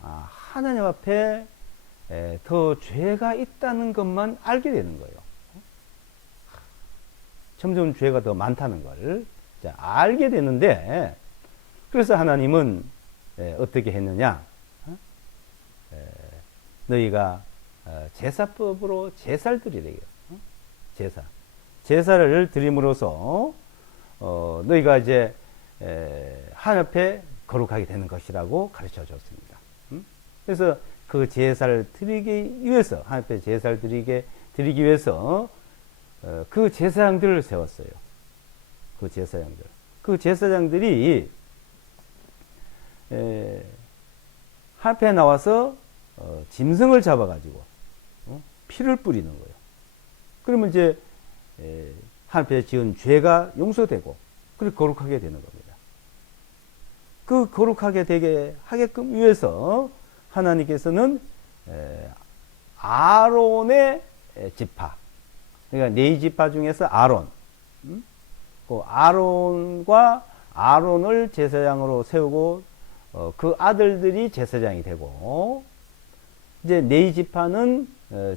하나님 앞에 더 죄가 있다는 것만 알게 되는 거예요. 점점 죄가 더 많다는 걸 자, 알게 되는데 그래서 하나님은 어떻게 했느냐? 너희가 제사법으로 제사를 드리래요. 제사를 드림으로써 너희가 이제 하나님 앞에 거룩하게 되는 것이라고 가르쳐 줬습니다. 그래서 그 제사를 드리기 위해서 하나님 앞에 제사를 드리기 위해서 그 제사장들을 세웠어요. 그 제사장들. 그 제사장들이 하나님에 나와서 짐승을 잡아가지고 피를 뿌리는 거예요. 그러면 이제 하나님에 지은 죄가 용서되고 그리고 거룩하게 되는 겁니다. 그 거룩하게 되게 하게끔 위해서 하나님께서는 아론의 지파, 그러니까 네 지파 중에서 아론, 그 아론을 제사장으로 세우고 그 아들들이 제사장이 되고 이제 네 지파는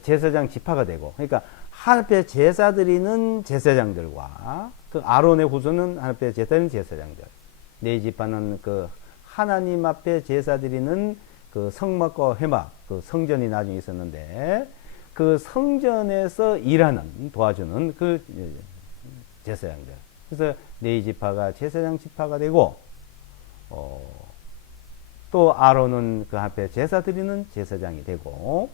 제사장 지파가 되고, 그러니까 하나님 앞에 제사 드리는 제사장들과 그 아론의 후손은 하나님 앞에 제사 드리는 제사장들, 네 지파는 그 하나님 앞에 제사 드리는 그 성막과 회막, 그 성전이 나중에 있었는데 그 성전에서 일하는 도와주는 그 제사장들. 그래서 네 지파가 제사장 지파가 되고 또 아론은 그 앞에 제사 드리는 제사장이 되고,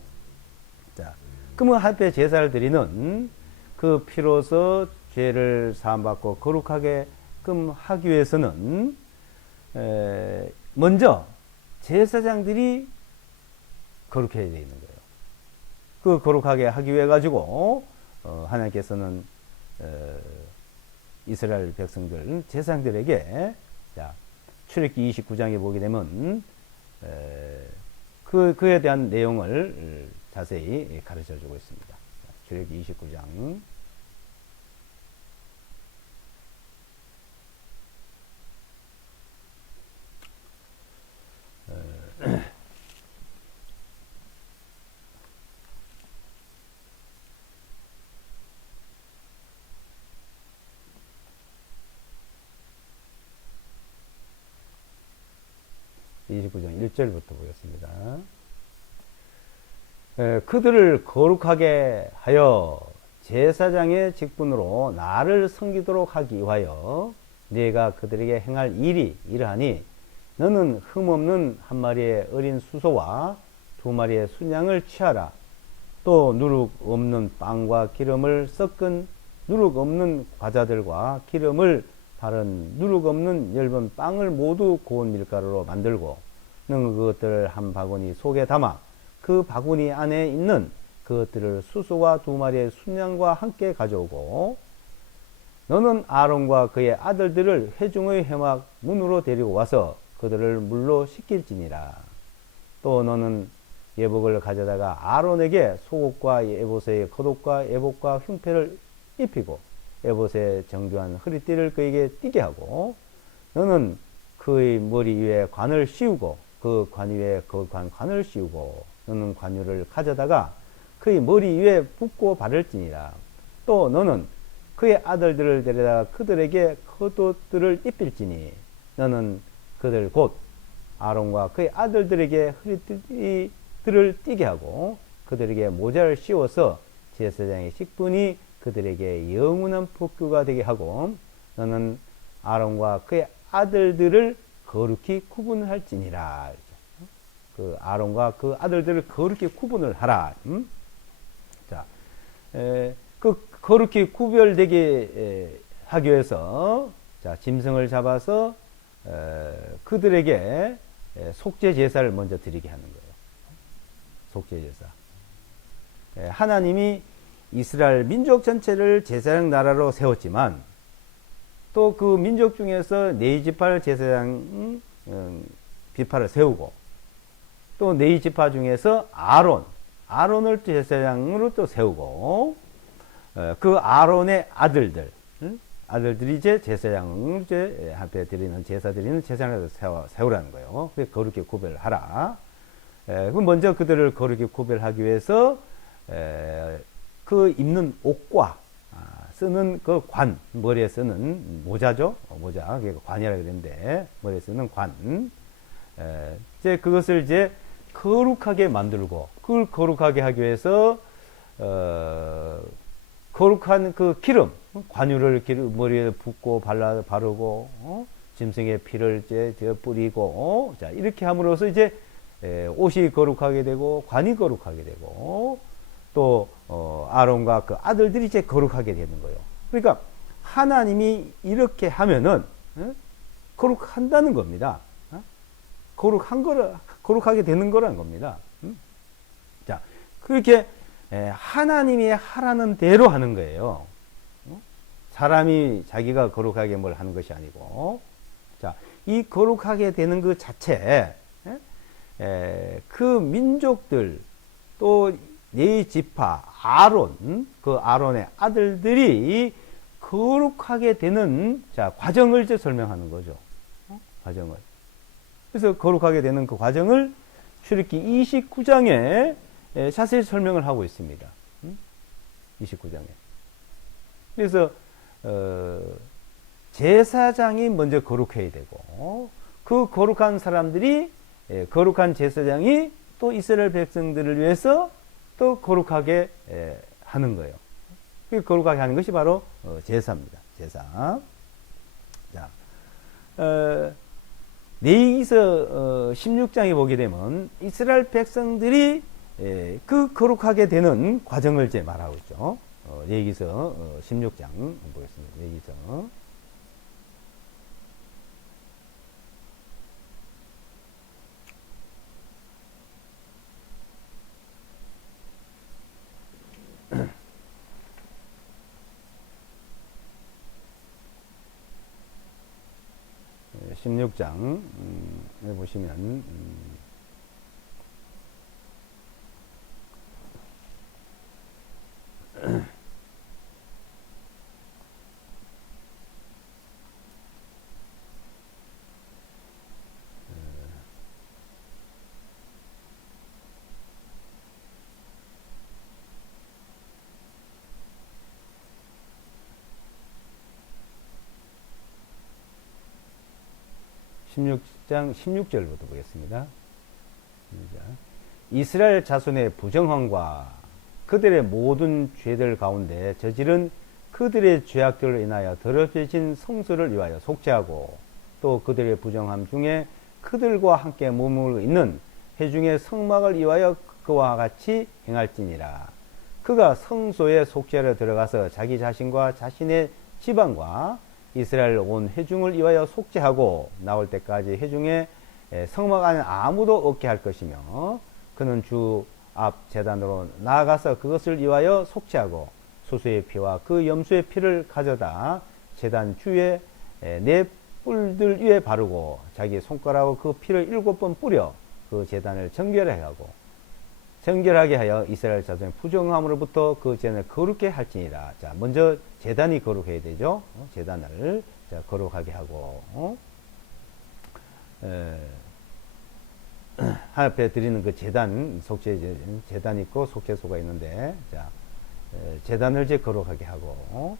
자, 그러면 앞에 제사를 드리는 그 피로서 죄를 사함받고 거룩하게 하기 위해서는 먼저 제사장들이 거룩해야 되는 거예요. 그 거룩하게 하기 위해 가지고 하나님께서는 이스라엘 백성들 제사장들에게, 자, 출애굽기 29장에 보게 되면 그에 대한 내용을 자세히 가르쳐 주고 있습니다. 출애굽기 29장. (29장) 1절부터 보겠습니다. 그들을 거룩하게 하여 제사장의 직분으로 나를 섬기도록 하기 위하여 네가 그들에게 행할 일이 이러하니, 너는 흠없는 한 마리의 어린 수소와 두 마리의 순양을 취하라. 또 누룩 없는 빵과 기름을 섞은 누룩 없는 과자들과 기름을 바른 누룩 없는 엷은 빵을 모두 고운 밀가루로 만들고, 너는 그것들을 한 바구니 속에 담아 그 바구니 안에 있는 그것들을 수소와 두 마리의 순양과 함께 가져오고, 너는 아론과 그의 아들들을 회중의 회막 문으로 데리고 와서 그들을 물로 씻길지니라. 또 너는 예복을 가져다가 아론에게 속옷과 에봇의 겉옷과 에봇과 흉패를 입히고 에봇의 정교한 허리띠를 그에게 띠게 하고, 너는 그의 머리 위에 관을 씌우고 그 관 위에 그 관을 씌우고, 너는 관유를 가져다가 그의 머리 위에 붓고 바를지니라. 또 너는 그의 아들들을 데려다가 그들에게 겉옷들을 입힐지니, 너는 그들 곧 아론과 그의 아들들에게 허리띠들을 띠게 하고 그들에게 모자를 씌워서 제사장의 직분이 그들에게 영원한 복규가 되게 하고, 너는 아론과 그의 아들들을 거룩히 구분할지니라. 그 아론과 그 아들들을 거룩히 구분을 하라. 자, 그 거룩히 구별되게 하기 위해서, 자, 짐승을 잡아서 그들에게 속죄 제사를 먼저 드리게 하는 거예요. 속죄 제사. 하나님이 이스라엘 민족 전체를 제사장 나라로 세웠지만 또 그 민족 중에서 네 지파를 제사장 지파를 세우고, 또 네 지파 중에서 아론을 제사장으로 또 세우고, 그 아론의 아들들이 이제 제사장을 이제 앞에 드리는 제사 드리는 제사장을 세우라는 거예요. 그래서 거룩히 구별하라. 그럼 먼저 그들을 거룩히 구별하기 위해서 그 입는 옷과 쓰는 그 관, 머리에 쓰는 모자죠. 모자, 그게 관이라 그랬는데 머리에 쓰는 관. 이제 그것을 이제 거룩하게 만들고, 그걸 거룩하게 하기 위해서 거룩한 그 기름, 관유를 머리에 붓고 바르고, 짐승의 피를 이제 뿌리고, 자, 이렇게 함으로써 이제 옷이 거룩하게 되고, 관이 거룩하게 되고, 또 아론과 그 아들들이 이제 거룩하게 되는 거예요. 그러니까 하나님이 이렇게 하면은 거룩한다는 겁니다. 거룩하게 되는 거라는 겁니다. 자, 그렇게 하나님이 하라는 대로 하는 거예요. 사람이 자기가 거룩하게 뭘 하는 것이 아니고. 자, 이 거룩하게 되는 그 자체, 그 민족들, 또 네 지파, 아론, 그 아론의 아들들이 거룩하게 되는, 자, 과정을 이제 설명하는 거죠. 과정을. 그래서 거룩하게 되는 그 과정을 출애굽기 29장에 자세히 설명을 하고 있습니다. 29장에. 그래서 제사장이 먼저 거룩해야 되고, 그 거룩한 사람들이, 거룩한 제사장이 또 이스라엘 백성들을 위해서 또 거룩하게 하는 거예요. 그 거룩하게 하는 것이 바로 제사입니다. 제사. 자, 레위기서 16장에 보게 되면 이스라엘 백성들이 그 거룩하게 되는 과정을 이제 말하고 있죠. 레위기서 16장 보겠습니다. 레위기서 16장에 보시면 16장 16절부터 보겠습니다. 이스라엘 자손의 부정함과 그들의 모든 죄들 가운데 저지른 그들의 죄악들로 인하여 더럽혀진 성소를 위하여 속죄하고, 또 그들의 부정함 중에 그들과 함께 머물고 있는 회중의 성막을 위하여 그와 같이 행할지니라. 그가 성소에 속죄하러 들어가서 자기 자신과 자신의 집안과 이스라엘 온 회중을 위하여 속죄하고 나올 때까지 회중의 성막 안에 아무도 없게 할 것이며, 그는 주 앞 제단으로 나아가서 그것을 위하여 속죄하고 소수의 피와 그 염소의 피를 가져다 제단 주에 네 뿔들 위에 바르고 자기 손가락으로 그 피를 7번 뿌려 그 제단을 정결하게 하여 이스라엘 자손의 부정함으로부터 그 제단을 거룩게 할지니라. 자, 먼저 제단이 거룩해야 되죠. 제단을 자, 거룩하게 하고, 하나님께 드리는 그 제단, 제단 있고 속죄소가 있는데, 자, 제단을 이제 거룩하게 하고,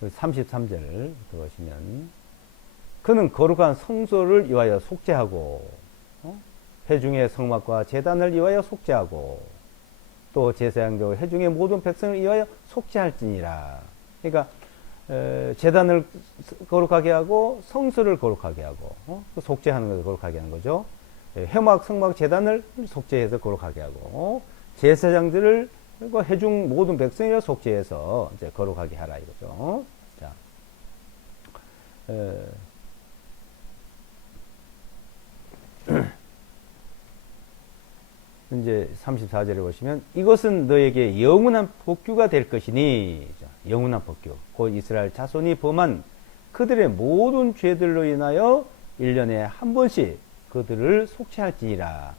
그 33절 보시면, 그는 거룩한 성소를 위하여 속죄하고, 회중의 성막과 제단을 위하여 속죄하고, 또 제사장도 회중의 모든 백성을 위하여 속죄할지니라. 그러니까 제단을 거룩하게 하고 성소를 거룩하게 하고, 속죄하는 것을 거룩하게 하는 거죠. 회막, 성막, 제단을 속죄해서 거룩하게 하고, 제사장들을 그리고 회중 모든 백성을 속죄해서 이제 거룩하게 하라 이거죠. 자, 이제 34절에 보시면 이것은 너에게 영원한 복규가 될 것이니, 자, 영원한 복규, 곧 이스라엘 자손이 범한 그들의 모든 죄들로 인하여 1년에 한 번씩 그들을 속죄할지니라.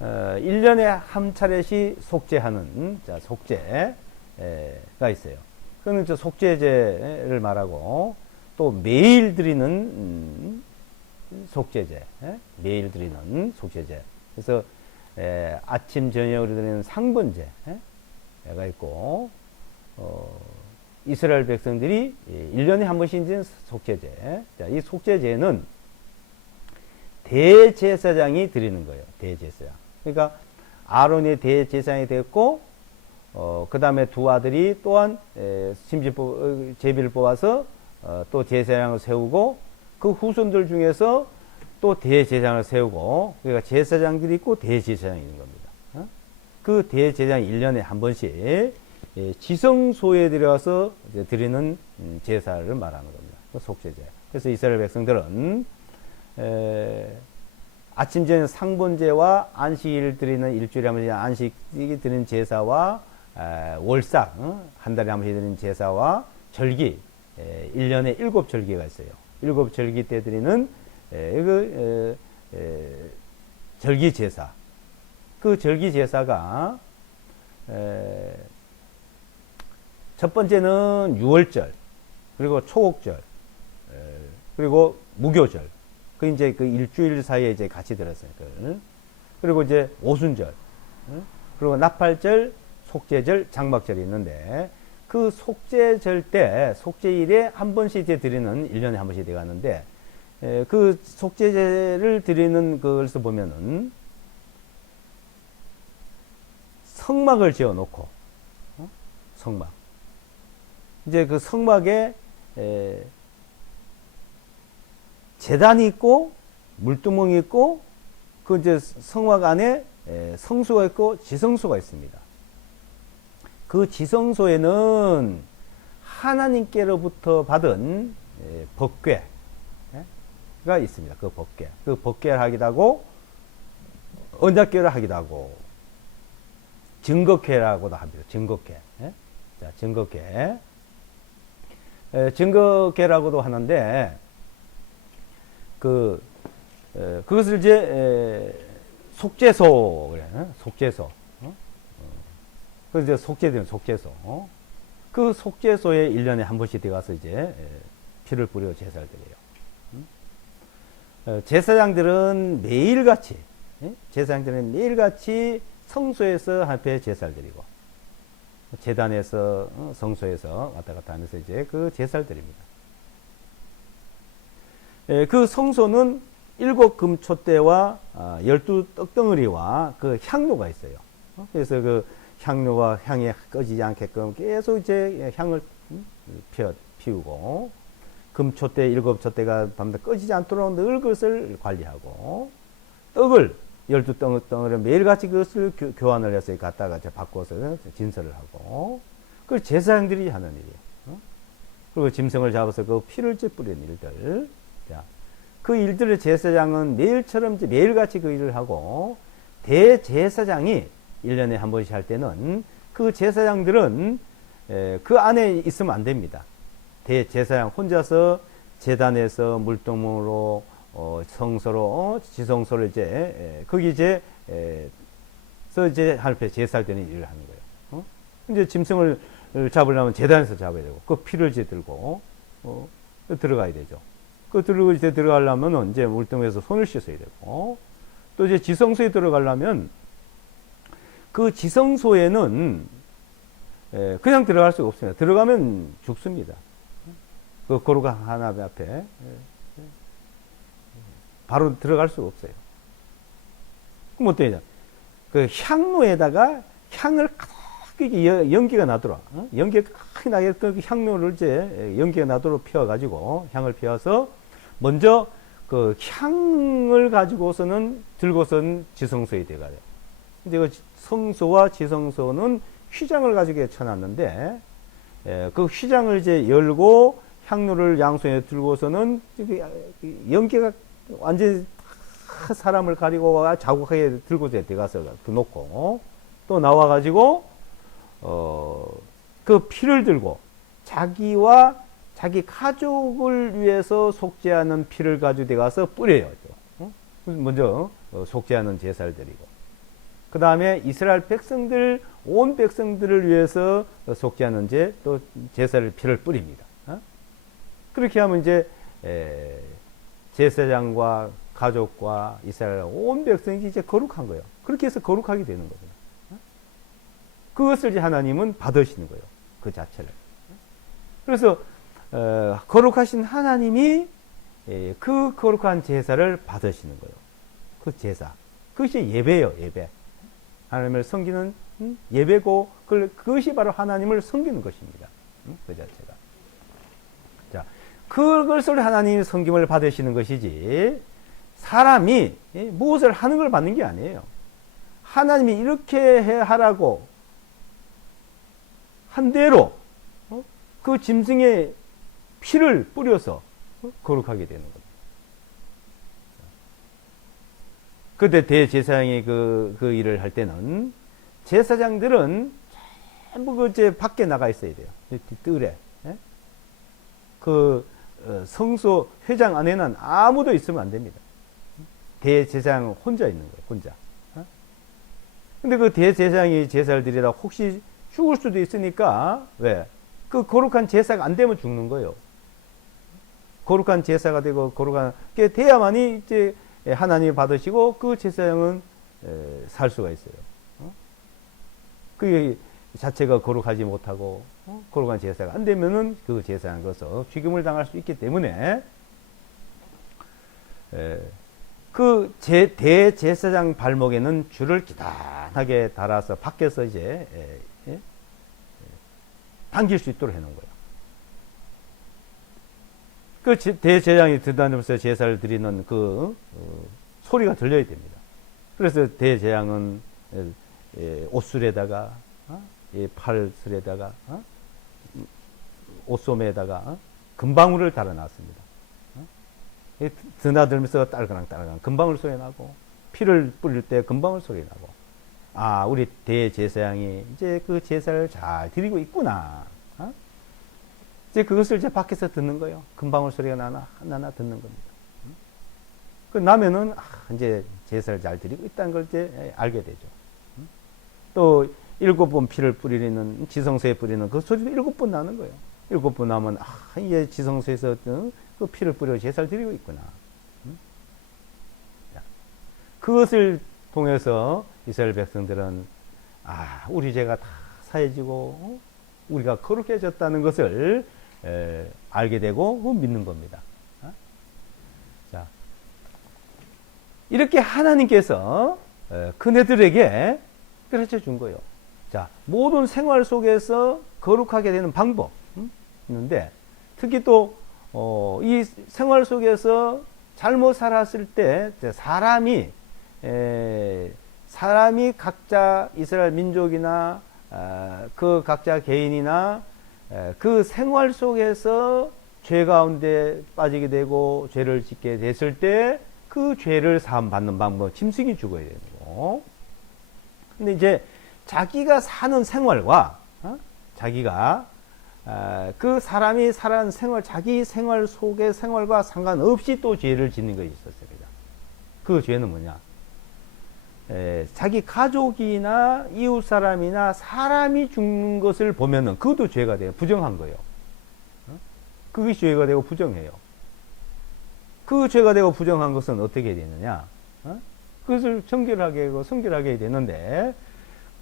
1년에 한 차례씩 속죄하는, 자, 속죄가 있어요. 그는 저 속죄제를 말하고, 또 매일 드리는 속죄제, 매일 드리는 속죄제. 그래서 아침 저녁으로 드리는 상번제가 있고, 이스라엘 백성들이 1년에 한 번씩 드리는 속죄제. 자, 이 속죄제는 대제사장이 드리는 거예요. 대제사장. 그러니까 아론이 대제사장이 됐고, 그 다음에 두 아들이 또한 제비를 뽑아서 또 제사장을 세우고, 그 후손들 중에서 또 대제사장을 세우고, 그러니까 제사장들이 있고 대제사장이 있는 겁니다. 그 대제사장이 1년에 한 번씩 지성소에 들어가서 드리는 제사를 말하는 겁니다. 그 속죄제. 그래서 이스라엘 백성들은 아침 저녁 상번제와 안식일 드리는 일주일에 한 번씩 안식이 드리는 제사와 월삭 한 달에 한 번씩 드리는 제사와 절기 1년에 7절기가 있어요. 7절기 때 드리는 절기 제사. 그 절기 제사가 첫 번째는 유월절, 그리고 초곡절, 그리고 무교절. 그 이제 그 일주일 사이에 이제 같이 들었어요. 그리고 이제 오순절, 그리고 나팔절, 속죄절, 장막절이 있는데 그 속죄절 때 속죄일에 한 번씩 이제 드리는 1년에 한 번씩 돼가는데 그 속죄제를 드리는 것을 보면은 성막을 지어 놓고 성막 이제 그 성막에 제단이 있고 물두멍이 있고 그 이제 성막 안에 성소가 있고 지성소가 있습니다. 그 지성소에는 하나님께로부터 받은 법궤가 있습니다. 그 법궤. 그 법궤를 하기도 하고 언약궤를 하기도 하고 증거궤라고도 합니다. 증거궤. 자, 증거궤. 증거궤라고도 하는데 그것을 이제 속죄소 그래. 속죄소. 그래서 이제 속죄되는 속죄소. 그 속죄소에 1년에 한 번씩 들어가서 이제 피를 뿌리고 제사를 드려요. 제사장들은 매일같이 성소에서 한패 제사를 드리고 제단에서 성소에서 왔다 갔다 하면서 이제 그 제사를 드립니다. 그 성소는 7금촛대와 12떡덩어리와 그 향로가 있어요. 그래서 그 향로와 향이 꺼지지 않게끔 계속 이제 향을 피우고 금촛대 7촛대가 밤낮 꺼지지 않도록 늘 그것을 관리하고 떡을 12덩어리 매일같이 그것을 교환을 해서 갖다가 바꿔서 진설을 하고 그걸 제사장들이 하는 일이에요. 그리고 짐승을 잡아서 그 피를 뿌리는 일들. 자, 그 일들을 제사장은 매일처럼 이제 매일같이 그 일을 하고 대제사장이 1년에 한 번씩 할 때는 그 제사장들은 그 안에 있으면 안 됩니다. 대제사장 혼자서 제단에서 물동으로 성소로 지성소를 이제 거기 이제 할때 제사할 때는 일을 하는 거예요. 이제 짐승을 잡으려면 제단에서 잡아야 되고 그 피를 이제 들고 들어가야 되죠. 그 들고 이제 들어가려면 이제 물동에서 손을 씻어야 되고 또 이제 지성소에 들어가려면 그 지성소에는 그냥 들어갈 수가 없습니다. 들어가면 죽습니다. 그 거룩한 하나님 앞에 바로 들어갈 수가 없어요. 그럼 어떻게 해야 그 향로에다가 향을 크게 연기가 나도록 연기가 크게 나게 그 향로를 이제 연기가 나도록 피워가지고 향을 피워서 먼저 그 향을 가지고서는 들고선 지성소에 들어가요. 이제 그 성소와 지성소는 휘장을 가지고 쳐놨는데 그 휘장을 이제 열고 향로를 양손에 들고서는 연기가 완전히 사람을 가리고 자국하게 들고 들어가서 놓고 또 나와가지고 그 피를 들고 자기와 자기 가족을 위해서 속죄하는 피를 가지고 들어가서 뿌려요. 먼저 속죄하는 제사를 드리고 그 다음에 이스라엘 백성들 온 백성들을 위해서 속죄하는 또 제사를 피를 뿌립니다. 그렇게 하면 이제 제사장과 가족과 이스라엘 온 백성이 이제 거룩한 거예요. 그렇게 해서 거룩하게 되는 거예요. 그것을 이제 하나님은 받으시는 거예요. 그 자체를. 그래서 거룩하신 하나님이 그 거룩한 제사를 받으시는 거예요. 그 제사. 그것이 예배예요. 예배. 하나님을 섬기는 예배고 그것이 바로 하나님을 섬기는 것입니다. 그 자체가. 자, 그것을 하나님의 섬김을 받으시는 것이지 사람이 무엇을 하는 걸 받는 게 아니에요. 하나님이 이렇게 하라고 한 대로 그 짐승의 피를 뿌려서 거룩하게 되는 겁니다. 그때 대제사장이 그 일을 할 때는 제사장들은 전부 그 밖에 나가 있어야 돼요. 뜰에. 성소 회장 안에는 아무도 있으면 안 됩니다. 대제사장 혼자 있는 거예요. 혼자. 근데 그 대제사장이 제사를 드리다 혹시 죽을 수도 있으니까 왜? 그 거룩한 제사가 안 되면 죽는 거예요. 거룩한 제사가 되고 거룩한 게 돼야만이 이제 하나님이 받으시고 그 제사장은 살 수가 있어요. 그 자체가 거룩하지 못하고 거룩한 제사가 안 되면은 그 제사장으로서 죽임을 당할 수 있기 때문에 그 대제사장 발목에는 줄을 기단하게 달아서 밖에서 이제 당길 수 있도록 해놓은 거예요. 그 대제사장이 들다니면서 제사를 드리는 그 소리가 들려야 됩니다. 그래서 대제사장은 옷술에다가 팔술에다가 옷소매에다가 금방울을 달아놨습니다. 드나들면서 딸그랑 금방울 소리 나고 피를 뿌릴 때 금방울 소리 나고 아 우리 대제사장이 이제 그 제사를 잘 드리고 있구나. 이제 그것을 이제 밖에서 듣는 거예요. 금방울 소리가 나나 듣는 겁니다. 그 나면은 이제 제사를 잘 드리고 있다는 걸 이제 알게 되죠. 또 7번 피를 뿌리는 지성소에 뿌리는 그 소리도 7번 나는 거예요. 7번 나면 이제 지성소에서 그 피를 뿌려 제사를 드리고 있구나. 그것을 통해서 이스라엘 백성들은 우리 죄가 다 사해지고 우리가 거룩해졌다는 것을 알게 되고 믿는 겁니다. 자, 이렇게 하나님께서 그네들에게 가르쳐 준 거예요. 자, 모든 생활 속에서 거룩하게 되는 방법 있는데 특히 또 이 생활 속에서 잘못 살았을 때 사람이 각자 이스라엘 민족이나 그 각자 개인이나 그 생활 속에서 죄 가운데 빠지게 되고 죄를 짓게 됐을 때 그 죄를 사함받는 방법, 짐승이 죽어야 되는 거고. 근데 이제 자기가 사는 생활과 자기가 그 사람이 살아가는 생활, 자기 생활 속의 생활과 상관없이 또 죄를 짓는 것이 있었습니다. 그 죄는 뭐냐? 자기 가족이나 이웃 사람이나 사람이 죽는 것을 보면은 그것도 죄가 돼요. 부정한 거예요. 그게 죄가 되고 부정해요. 그 죄가 되고 부정한 것은 어떻게 되느냐? 그것을 정결하게 하고 성결하게 되는데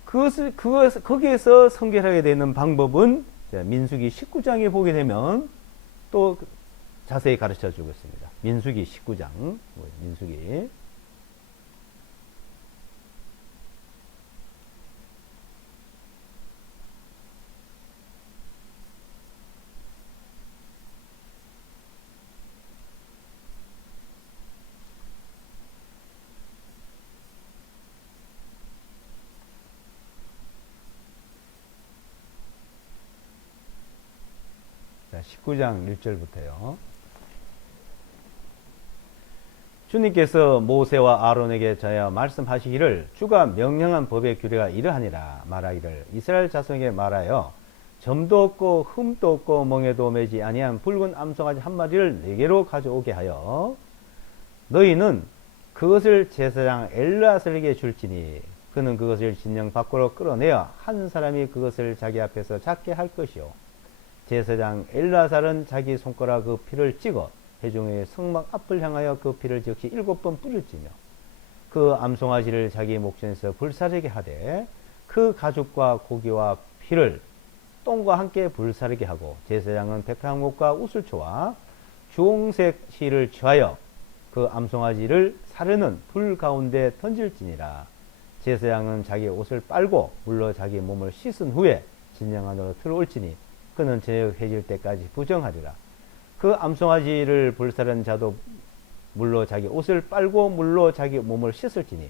거기에서 성결하게 되는 방법은 민수기 19장에 보게 되면 또 자세히 가르쳐 주고 있습니다. 민수기 19장, 민수기. 자, 19장 1절부터요. 주님께서 모세와 아론에게 저하여 말씀하시기를 주가 명령한 법의 규례가 이러하니라 말하기를 이스라엘 자손에게 말하여 점도 없고 흠도 없고 멍에도 매지 아니한 붉은 암송아지 한 마리를 네게로 가져오게 하여 너희는 그것을 제사장 엘르아살에게 줄지니 그는 그것을 진영 밖으로 끌어내어 한 사람이 그것을 자기 앞에서 잡게 할 것이요 제사장 엘르아살은 자기 손가락 그 피를 찍어 회중의 성막 앞을 향하여 그 피를 즉시 7번 뿌릴지며 그 암송아지를 자기 목전에서 불사르게 하되 그 가죽과 고기와 피를 똥과 함께 불사르게 하고 제사장은 백향목과 우슬초와 주홍색 실을 취하여 그 암송아지를 사르는 불 가운데 던질지니라. 제사장은 자기 옷을 빨고 물로 자기 몸을 씻은 후에 진영 안으로 들어올지니 그는 저녁 해질 때까지 부정하리라. 그 암송아지를 불사른 자도 물로 자기 옷을 빨고 물로 자기 몸을 씻을지니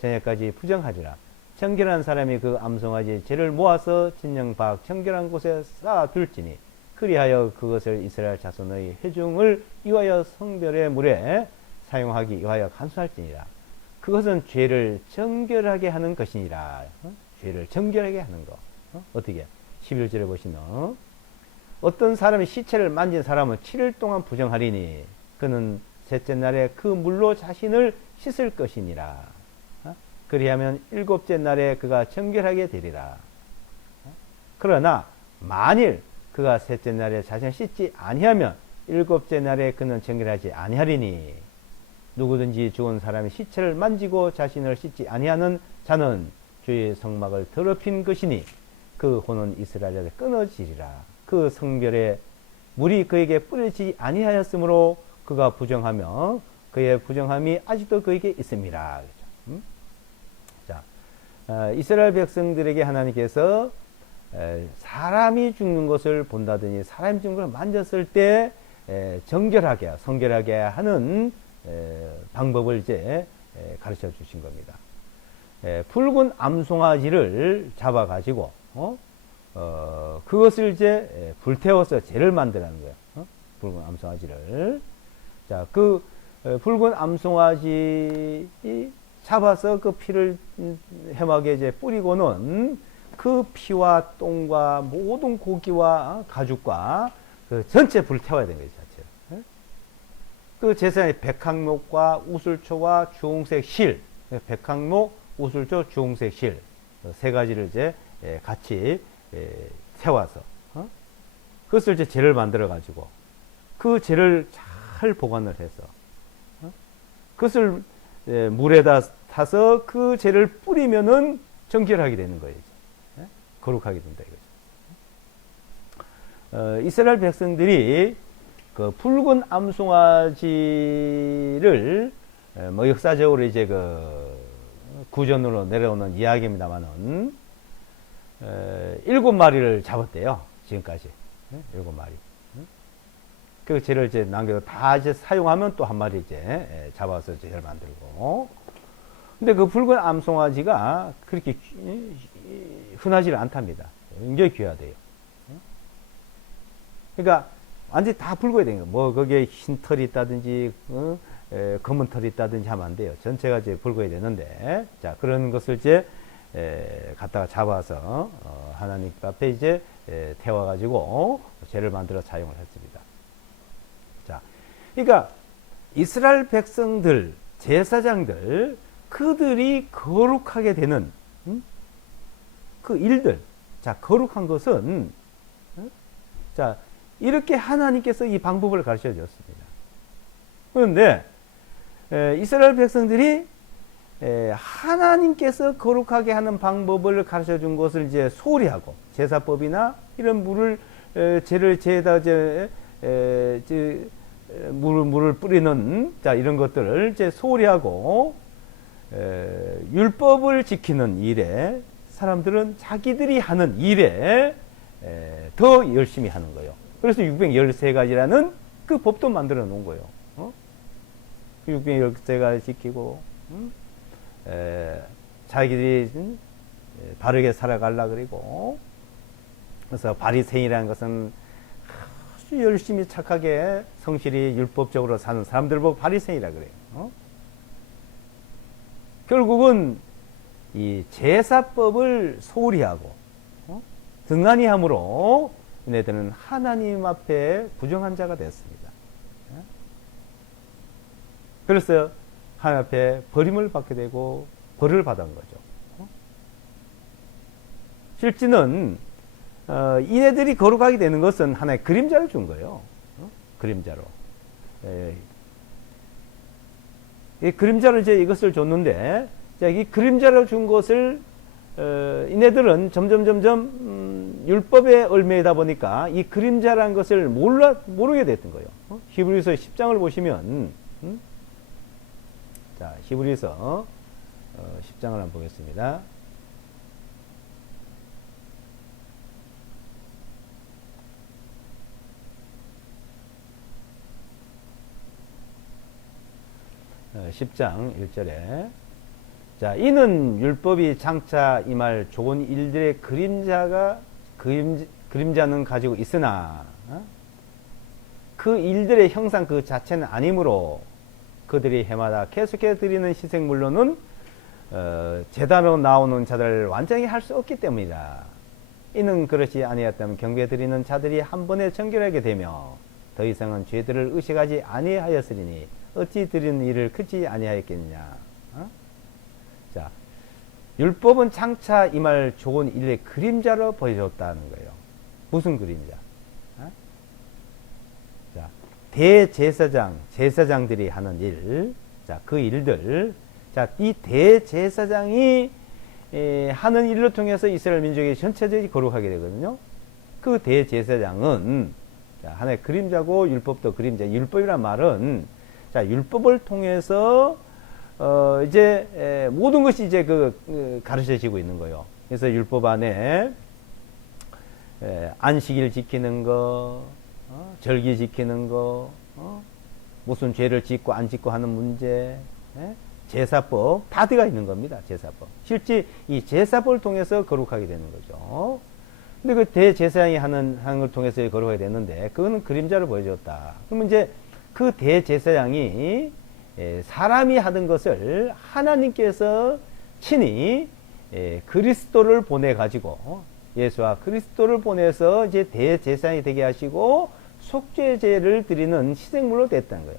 저녁까지 부정하리라. 정결한 사람이 그 암송아지 재를 모아서 진영 밖 정결한 곳에 쌓아둘지니 그리하여 그것을 이스라엘 자손의 회중을 위하여 성별의 물에 사용하기 위하여 간수할지니라. 그것은 죄를 정결하게 하는 것이니라. 죄를 정결하게 하는 거. 어떻게? 11절에 보시면 어떤 사람이 시체를 만진 사람은 7일 동안 부정하리니 그는 셋째 날에 그 물로 자신을 씻을 것이니라. 그리하면 일곱째 날에 그가 정결하게 되리라. 그러나 만일 그가 셋째 날에 자신을 씻지 아니하면 일곱째 날에 그는 정결하지 아니하리니 누구든지 죽은 사람이 시체를 만지고 자신을 씻지 아니하는 자는 주의 성막을 더럽힌 것이니 그 혼은 이스라엘에 끊어지리라. 그 성별에 물이 그에게 뿌려지지 아니하였으므로 그가 부정하며 그의 부정함이 아직도 그에게 있습니다. 자, 이스라엘 백성들에게 하나님께서 사람이 죽는 것을 본다더니 사람이 죽는 것을 만졌을 때 정결하게 성결하게 하는 방법을 이제 가르쳐 주신 겁니다. 붉은 암송아지를 잡아 가지고 그것을 이제 불태워서 재를 만들라는 거예요. 붉은 암송아지를. 자, 그 붉은 암송아지 잡아서 그 피를 해막에 이제 뿌리고는 그 피와 똥과 모든 고기와 가죽과 그 전체 불태워야 되는 거죠, 자체를. 그 제사에 백항목과 우슬초와 주홍색 실, 백항목, 우슬초, 주홍색 실, 세 가지를 이제 같이 태워서 그것을 이제 재를 만들어 가지고 그 재를 잘 보관을 해서 그것을 물에다 타서 그 재를 뿌리면은 정결하게 되는 거예요. 거룩하게 된다 이거죠. 이스라엘 백성들이 그 붉은 암송아지를 뭐 역사적으로 이제 그 구전으로 내려오는 이야기입니다만은 7마리를 잡았대요. 지금까지 7마리. 그 재를 이제 남겨서 다 이제 사용하면 또 한 마리 이제 잡아서 재를 만들고. 근데 그 붉은 암송아지가 그렇게 흔하지를 않답니다. 굉장히 귀하대요. 그러니까 완전히 다 붉어야 되는 거예요. 뭐 거기에 흰 털이 있다든지 검은 털이 있다든지 하면 안 돼요. 전체가 이제 붉어야 되는데, 자, 그런 것을 이제 갖다가 잡아서 하나님 앞에 이제 태워가지고 재를 만들어 사용을 했습니다. 자, 그러니까 이스라엘 백성들, 제사장들, 그들이 거룩하게 되는 그 일들. 자, 거룩한 것은 자, 이렇게 하나님께서 이 방법을 가르쳐 줬습니다. 그런데 이스라엘 백성들이 하나님께서 거룩하게 하는 방법을 가르쳐 준 것을 이제 소홀히하고 제사법이나 이런 물을 재를 재에다 물을 뿌리는 자 이런 것들을 이제 소홀히하고 율법을 지키는 일에 사람들은 자기들이 하는 일에 더 열심히 하는 거예요. 그래서 613가지라는 그 법도 만들어 놓은 거예요. 613가지 지키고 자기들이 바르게 살아가려 그리고 그래서 바리새인이라는 것은 아주 열심히 착하게 성실히 율법적으로 사는 사람들 보고 바리새인이라 그래요. 결국은 이 제사법을 소홀히 하고 등한히 함으로 얘네들은 하나님 앞에 부정한 자가 되었습니다. 그래서 하나님 앞에 버림을 받게 되고 벌을 받은 거죠. 실제는 이네들이 거룩하게 되는 것은 하나의 그림자를 준 거예요. 그림자로. 이 그림자로 이제 이것을 줬는데, 자, 이 그림자로 준 것을 이네들은 점점 율법에 얽매이다 보니까 이 그림자라는 것을 모르게 됐던 거예요. 히브리서 10장을 보시면, 자, 히브리서 10장을 한번 보겠습니다. 10장 1절에 자, 이는 율법이 장차 임할 좋은 일들의 그림자는 가지고 있으나 그 일들의 형상 그 자체는 아니므로 그들이 해마다 계속해 드리는 희생물로는 제단으로 나오는 자들을 완전히 할 수 없기 때문이다. 이는 그렇지 아니었다면 경배 드리는 자들이 한 번에 정결하게 되며 더 이상은 죄들을 의식하지 아니하였으리니 어찌 드리는 일을 크지 아니하였겠느냐. 자, 율법은 장차 임할 좋은 일의 그림자로 보여줬다는 거예요. 무슨 그림자? 자, 대제사장, 제사장들이 하는 일, 자, 그 일들, 자, 이 대제사장이 하는 일로 통해서 이스라엘 민족이 전체적이 거룩하게 되거든요. 그 대제사장은 자, 하나의 그림자고 율법도 그림자. 율법이란 말은 자, 율법을 통해서 이제 모든 것이 이제 가르쳐지고 있는 거예요. 그래서 율법 안에 안식일 지키는 거, 절기 지키는 거, 무슨 죄를 짓고 안 짓고 하는 문제, 제사법 다 들어가 있는 겁니다. 제사법. 실제 이 제사법을 통해서 거룩하게 되는 거죠. 근데 그 대제사장이 하는 걸 통해서 거룩하게 되는데 그거는 그림자를 보여줬다. 그러면 이제 그 대제사장이 사람이 하던 것을 하나님께서 친히 그리스도를 보내 가지고 예수와 그리스도를 보내서 이제 대제사장이 되게 하시고 속죄제를 드리는 희생물로 됐다는 거예요.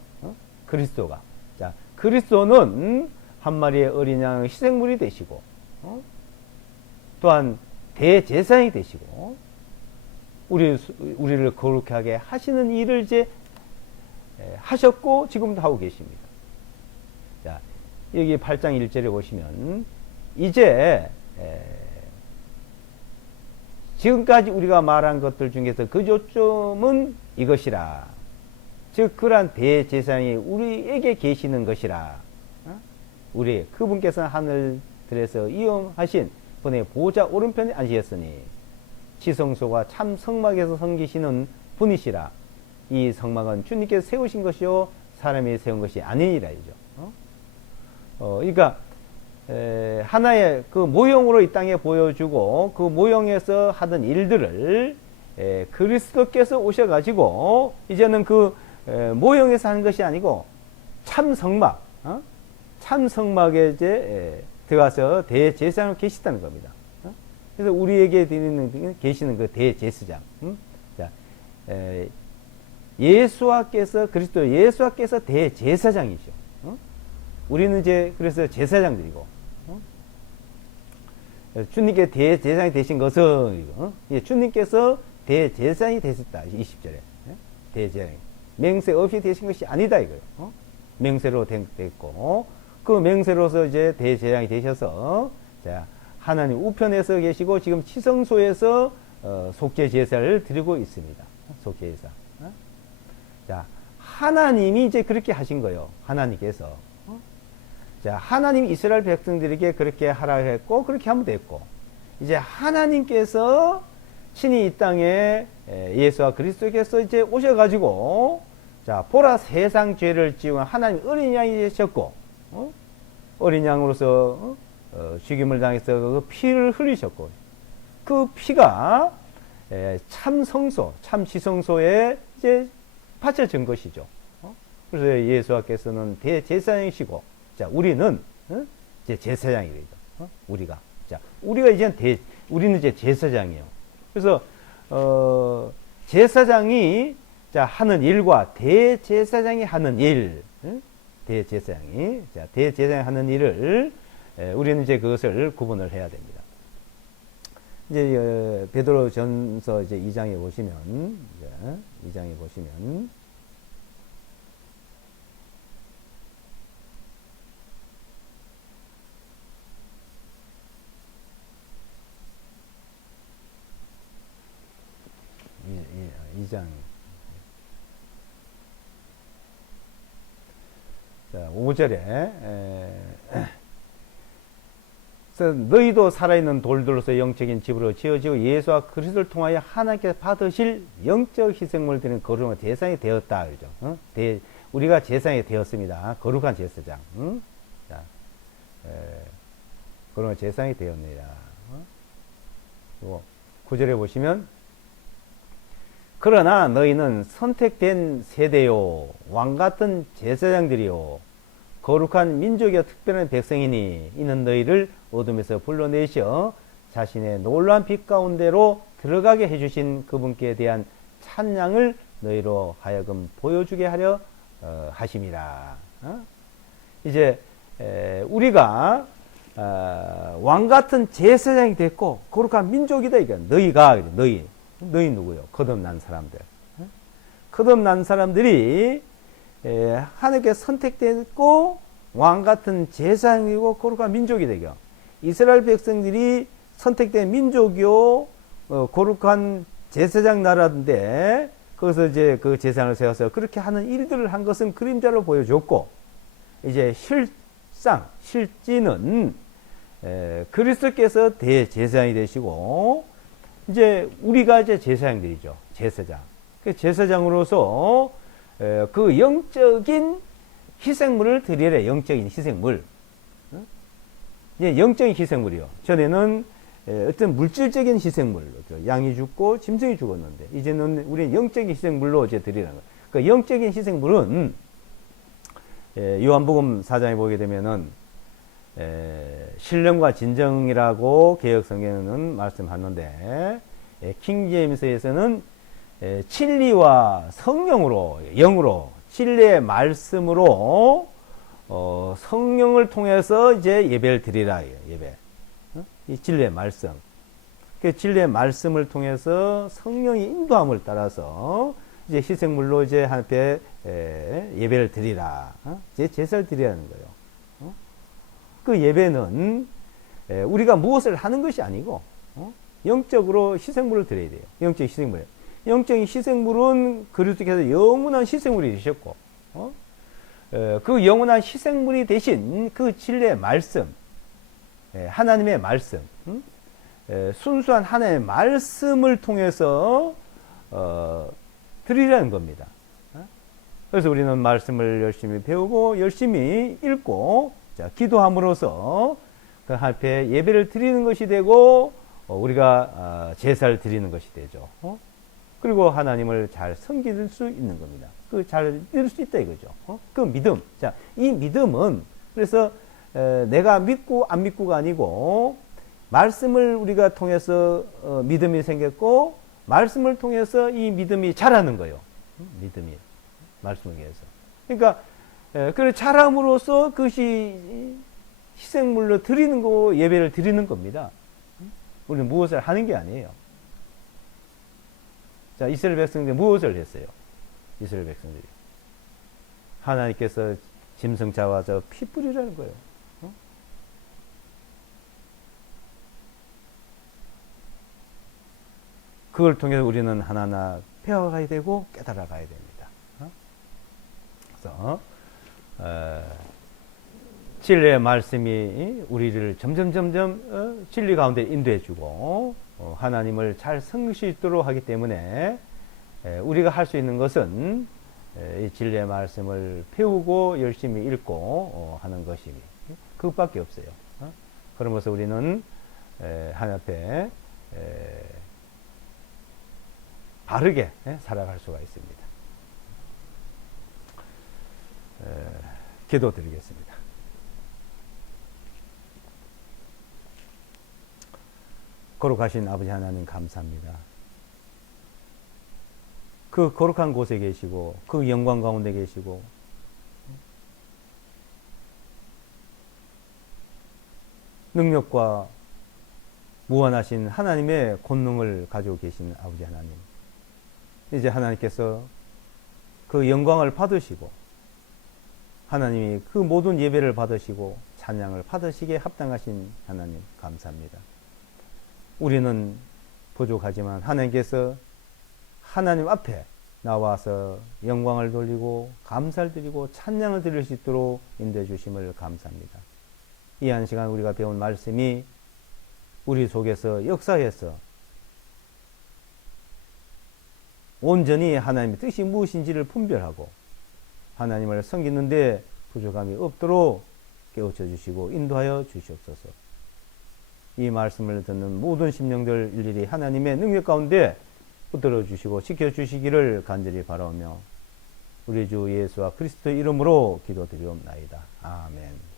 그리스도가. 자, 그리스도는 한 마리의 어린 양 희생물이 되시고 또한 대제사장이 되시고 우리를 거룩하게 하시는 일을 이제 하셨고 지금도 하고 계십니다. 자, 여기 8장 1절에 보시면 이제 지금까지 우리가 말한 것들 중에서 그 요점은 이것이라. 즉 그러한 대제사장이 우리에게 계시는 것이라. 우리 그분께서는 하늘들에서 이용하신 분의 보좌 오른편에 앉으셨으니 지성소가 참 성막에서 섬기시는 분이시라. 이 성막은 주님께서 세우신 것이요 사람이 세운 것이 아니니라 이죠. 그러니까 하나의 그 모형으로 이 땅에 보여주고 그 모형에서 하던 일들을 그리스도께서 오셔가지고 이제는 그 모형에서 하는 것이 아니고 참 성막, 참 성막에 이제 들어가서 대제사장으로 계시다는 겁니다. 그래서 우리에게 계시는 그 대제사장. 자, 예수와께서 그리스도 예수와께서 대제사장이죠. 우리는 이제 그래서 제사장들이고 주님께 대제사장이 되신 것은 주님께서 대제사장이 되셨다. 20절에 대제사장 맹세 없이 되신 것이 아니다 이거예요. 맹세로 됐고 그 맹세로서 이제 대제사장이 되셔서 자, 하나님 우편에서 계시고 지금 치성소에서 속죄 제사를 드리고 있습니다. 속죄 제사. 자, 하나님이 이제 그렇게 하신 거예요. 하나님께서. 자, 하나님 이스라엘 백성들에게 그렇게 하라 했고 그렇게 하면 됐고 이제 하나님께서 친히 이 땅에 예수와 그리스도께서 이제 오셔가지고 자, 보라 세상 죄를 지은 하나님 어린 양이 되셨고 어린 양으로서 죽임을 당해서 그 피를 흘리셨고 그 피가 참 성소, 참 지성소에 이제 바쳐진 것이죠. 그래서 예수께서는 대제사장이시고 자, 우리는 이제 제사장이 되죠. 우리가 자, 우리가 이제 우리는 이제 제사장이에요. 그래서 제사장이 자 하는 일과 대제사장이 하는 일, 대제사장이 하는 일을 우리는 이제 그것을 구분을 해야 됩니다. 이제 베드로전서 이제 2장에 보시면 2장에 보시면 예, 2장 자, 5절에 너희도 살아있는 돌들로서 영적인 집으로 지어지고 예수와 그리스도를 통하여 하나님께서 받으실 영적 희생물 드리는 거룩한 대상이 되었다. 그죠? 우리가 제사장이 되었습니다. 거룩한 제사장. 응? 자, 거룩한 제사장이 되었느니라. 그리고 9절에 보시면 그러나 너희는 선택된 세대요 왕같은 제사장들이요 거룩한 민족이요 특별한 백성이니 이는 너희를 어둠에서 불러내셔 자신의 놀라운 빛 가운데로 들어가게 해주신 그분께 대한 찬양을 너희로 하여금 보여주게 하려 하심이라. 이제 우리가 왕같은 제사장이 됐고 거룩한 민족이다. 이게 너희 누구요? 거듭난 사람들. 거듭난 사람들이 하나님께 선택됐고 왕같은 제사장이고 거룩한 민족이 되죠. 이스라엘 백성들이 선택된 민족이요 거룩한 제사장 나라인데 거기서 이제 그 제사장을 세워서 그렇게 하는 일들을 한 것은 그림자로 보여줬고 이제 실제는 그리스도께서 대제사장이 되시고 이제 우리가 이제 제사장들이죠. 제사장. 그 제사장으로서 그 영적인 희생물을 드리래. 영적인 희생물. 이제 영적인 희생물이요. 전에는 어떤 물질적인 희생물, 양이 죽고 짐승이 죽었는데 이제는 우리는 영적인 희생물로 이제 드리는 거예요. 그 영적인 희생물은 요한복음 4장에 보게 되면은 신령과 진정이라고 개역성경은 말씀하는데 킹제임스에서는 진리와 성령으로 영으로 진리의 말씀으로 성령을 통해서 이제 예배를 드리라. 예배. 이 진리의 말씀. 그 진리의 말씀을 통해서 성령의 인도함을 따라서 이제 희생물로 이제 하나님께 예배를 드리라. 이제 제사를 드리라는 거예요. 그 예배는 우리가 무엇을 하는 것이 아니고 영적으로 희생물을 드려야 돼요. 영적 희생물. 영적인 희생물은 그리스도께서 영원한 희생물이 되셨고 그 영원한 희생물이 되신 그 진리의 말씀, 하나님의 말씀, 순수한 하나님의 말씀을 통해서 드리라는 겁니다. 그래서 우리는 말씀을 열심히 배우고 열심히 읽고 기도함으로써 그 앞에 예배를 드리는 것이 되고 우리가 제사를 드리는 것이 되죠. 그리고 하나님을 잘 섬길 수 있는 겁니다. 그 잘 이룰 수 있다 이거죠. 그 믿음. 자, 이 믿음은 그래서 내가 믿고 안 믿고가 아니고 말씀을 우리가 통해서 믿음이 생겼고 말씀을 통해서 이 믿음이 자라는 거예요. 믿음이 말씀을 위해서. 그러니까 그 자람으로써 그것이 희생물로 드리는 거 예배를 드리는 겁니다. 우리는 무엇을 하는 게 아니에요. 자, 이스라엘 백성들이 무엇을 했어요? 이스라엘 백성들이 하나님께서 짐승 잡아서 피 뿌리라는 거예요. 그걸 통해서 우리는 하나하나 배워가야 되고 깨달아가야 됩니다. 그래서 진리의 말씀이 우리를 점점 진리 가운데 인도해주고 하나님을 잘 섬길 수 있도록 하기 때문에 우리가 할 수 있는 것은 이 진리의 말씀을 배우고 열심히 읽고 하는 것이 그것밖에 없어요. 그러면서 우리는 하나님 앞에 바르게 살아갈 수가 있습니다. 기도드리겠습니다. 거룩하신 아버지 하나님 감사합니다. 그 거룩한 곳에 계시고 그 영광 가운데 계시고 능력과 무한하신 하나님의 권능을 가지고 계신 아버지 하나님, 이제 하나님께서 그 영광을 받으시고 하나님이 그 모든 예배를 받으시고 찬양을 받으시기에 합당하신 하나님 감사합니다. 우리는 부족하지만 하나님께서 하나님 앞에 나와서 영광을 돌리고 감사를 드리고 찬양을 드릴 수 있도록 인도해 주심을 감사합니다. 이 한 시간 우리가 배운 말씀이 우리 속에서 역사해서 온전히 하나님의 뜻이 무엇인지를 분별하고 하나님을 섬기는데 부족함이 없도록 깨우쳐 주시고 인도하여 주시옵소서. 이 말씀을 듣는 모든 심령들 일일이 하나님의 능력 가운데 붙들어 주시고 지켜 주시기를 간절히 바라오며 우리 주 예수와 그리스도의 이름으로 기도드리옵나이다. 아멘.